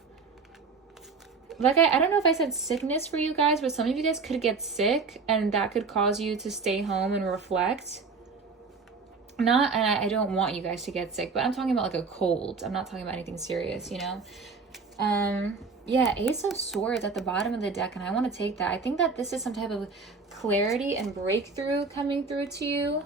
Like, I don't know if I said sickness for you guys, but some of you guys could get sick, and that could cause you to stay home and reflect. And I don't want you guys to get sick, but I'm talking about like a cold. I'm not talking about anything serious, you know? Yeah, Ace of Swords at the bottom of the deck, and I want to take that. I think that this is some type of clarity and breakthrough coming through to you.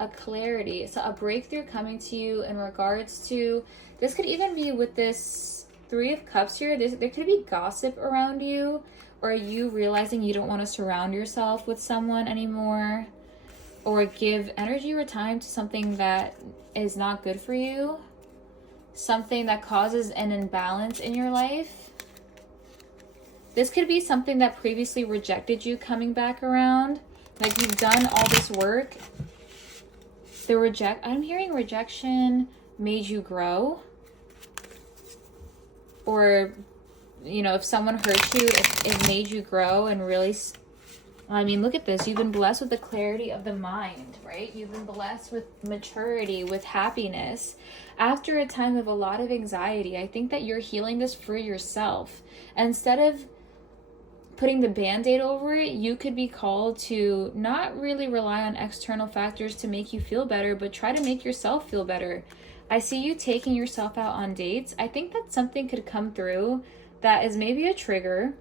A clarity, so a breakthrough coming to you in regards to, this could even be with this Three of Cups here. There could be gossip around you, or you realizing you don't want to surround yourself with someone anymore, or give energy or time to something that is not good for you, something that causes an imbalance in your life. This could be something that previously rejected you coming back around. Like, you've done all this work. I'm hearing rejection made you grow. Or, you know, if someone hurt you, it made you grow and really, I mean, look at this. You've been blessed with the clarity of the mind, right? You've been blessed with maturity, with happiness. After a time of a lot of anxiety, I think that you're healing this for yourself. Instead of putting the band-aid over it, you could be called to not really rely on external factors to make you feel better, but try to make yourself feel better. I see you taking yourself out on dates. I think that something could come through that is maybe a trigger,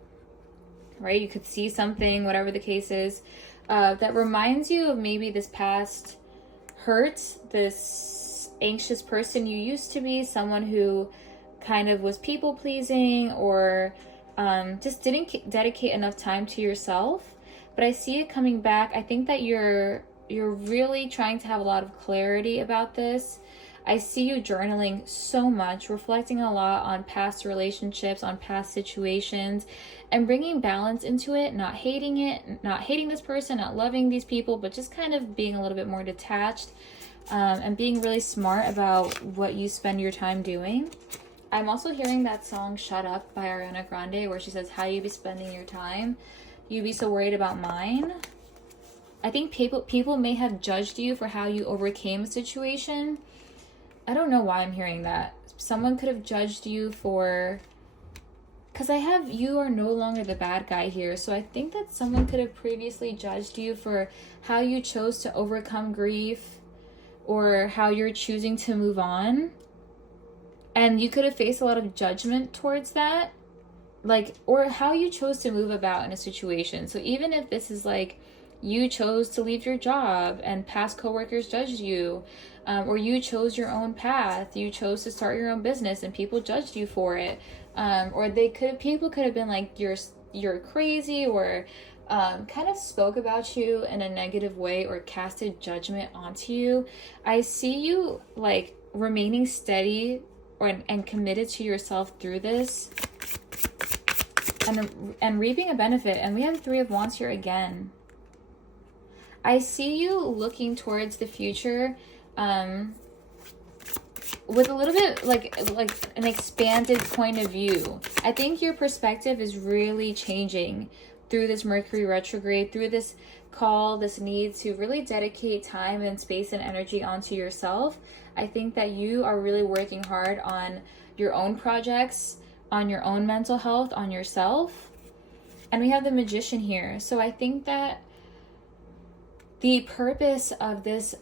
right? You could see something, whatever the case is, that reminds you of maybe this past hurt, this anxious person you used to be, someone who kind of was people-pleasing, or just didn't dedicate enough time to yourself. But I see it coming back. I think that you're really trying to have a lot of clarity about this. I see you journaling so much, reflecting a lot on past relationships, on past situations, and bringing balance into it, not hating it, not hating this person, not loving these people, but just kind of being a little bit more detached, and being really smart about what you spend your time doing. I'm also hearing that song Shut Up by Ariana Grande, where she says, how you be spending your time, you be so worried about mine. I think people may have judged you for how you overcame a situation. I don't know why I'm hearing that. Someone could have judged you for, because you are no longer the bad guy here. So I think that someone could have previously judged you for how you chose to overcome grief, or how you're choosing to move on. And you could have faced a lot of judgment towards that, like, or how you chose to move about in a situation. So even if this is like, you chose to leave your job and past coworkers judged you, or you chose your own path, you chose to start your own business and people judged you for it, or people could have been like, you're crazy, or kind of spoke about you in a negative way, or casted judgment onto you. I see you like remaining steady and committed to yourself through this, and reaping a benefit. And we have Three of Wands here again. I see you looking towards the future with a little bit like an expanded point of view. I think your perspective is really changing through this Mercury retrograde, through this call, this need to really dedicate time and space and energy onto yourself. I think that you are really working hard on your own projects, on your own mental health, on yourself. And we have the Magician here. So I think that the purpose of this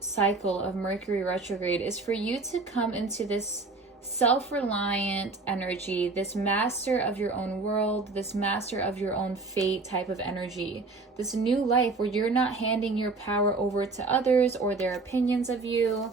cycle of Mercury retrograde is for you to come into this self-reliant energy, this master of your own world, this master of your own fate type of energy, this new life where you're not handing your power over to others or their opinions of you.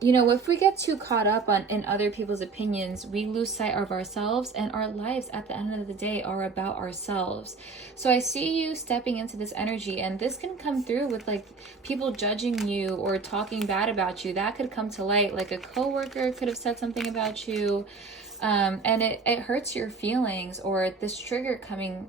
you know, if we get too caught up in other people's opinions, we lose sight of ourselves, and our lives at the end of the day are about ourselves. So I see you stepping into this energy, and this can come through with like people judging you or talking bad about you. That could come to light. Like a coworker could have said something about you, and it hurts your feelings, or this trigger coming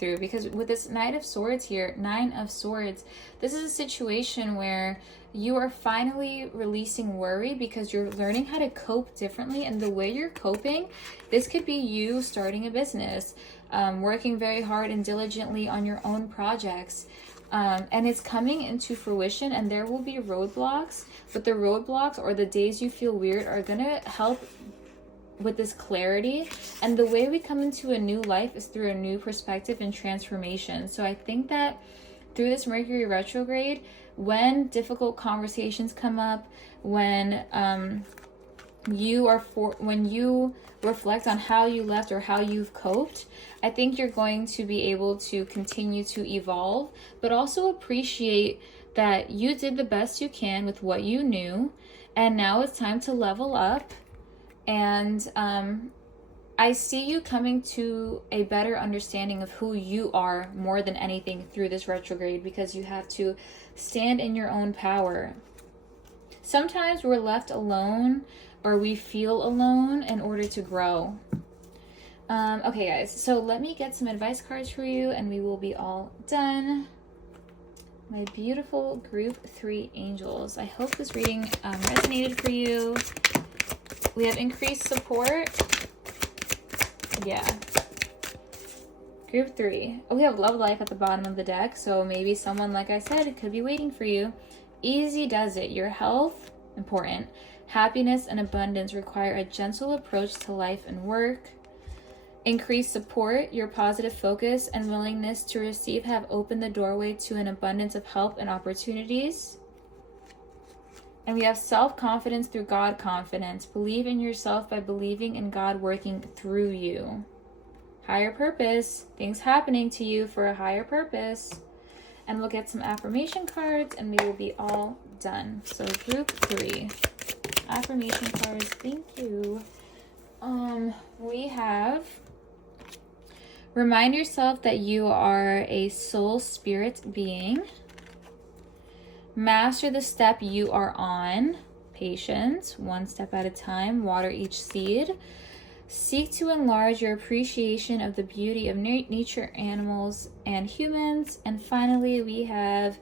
through, because with this Knight of Swords here, 9 of Swords, this is a situation where you are finally releasing worry because you're learning how to cope differently. And the way you're coping, this could be you starting a business, working very hard and diligently on your own projects, and it's coming into fruition, and there will be roadblocks, but the roadblocks or the days you feel weird are gonna help with this clarity. And the way we come into a new life is through a new perspective and transformation. So I think that through this Mercury retrograde, when difficult conversations come up, when when you reflect on how you left or how you've coped, I think you're going to be able to continue to evolve, but also appreciate that you did the best you can with what you knew, and now it's time to level up. And I see you coming to a better understanding of who you are more than anything through this retrograde, because you have to stand in your own power. Sometimes we're left alone, or we feel alone in order to grow. Okay, guys, so let me get some advice cards for you, and we will be all done. My beautiful group 3 angels. I hope this reading resonated for you. We have increased support. Yeah. Group 3. Oh, we have love life at the bottom of the deck. So maybe someone, like I said, could be waiting for you. Easy does it. Your health, important. Happiness and abundance require a gentle approach to life and work. Increased support. Your positive focus and willingness to receive have opened the doorway to an abundance of help and opportunities. And we have self-confidence through God confidence. Believe in yourself by believing in God working through you. Higher purpose. Things happening to you for a higher purpose. And we'll get some affirmation cards, and we will be all done. So group 3. Affirmation cards. Thank you. We have... Remind yourself that you are a soul spirit being. Master the step you are on. Patience, one step at a time. Water each seed. Seek to enlarge your appreciation of the beauty of nature, animals, and humans. And finally, we have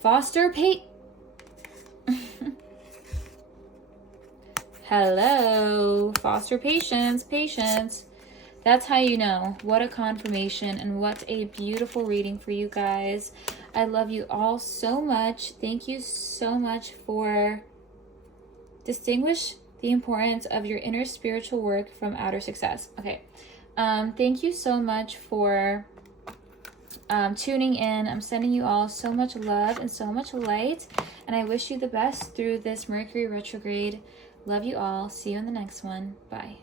foster Hello, foster patience. That's how you know. What a confirmation, and what a beautiful reading for you guys. I love you all so much. Thank you so much for distinguish the importance of your inner spiritual work from outer success. Okay. Thank you so much for tuning in. I'm sending you all so much love and so much light, and I wish you the best through this Mercury retrograde. Love you all. See you in the next one. Bye.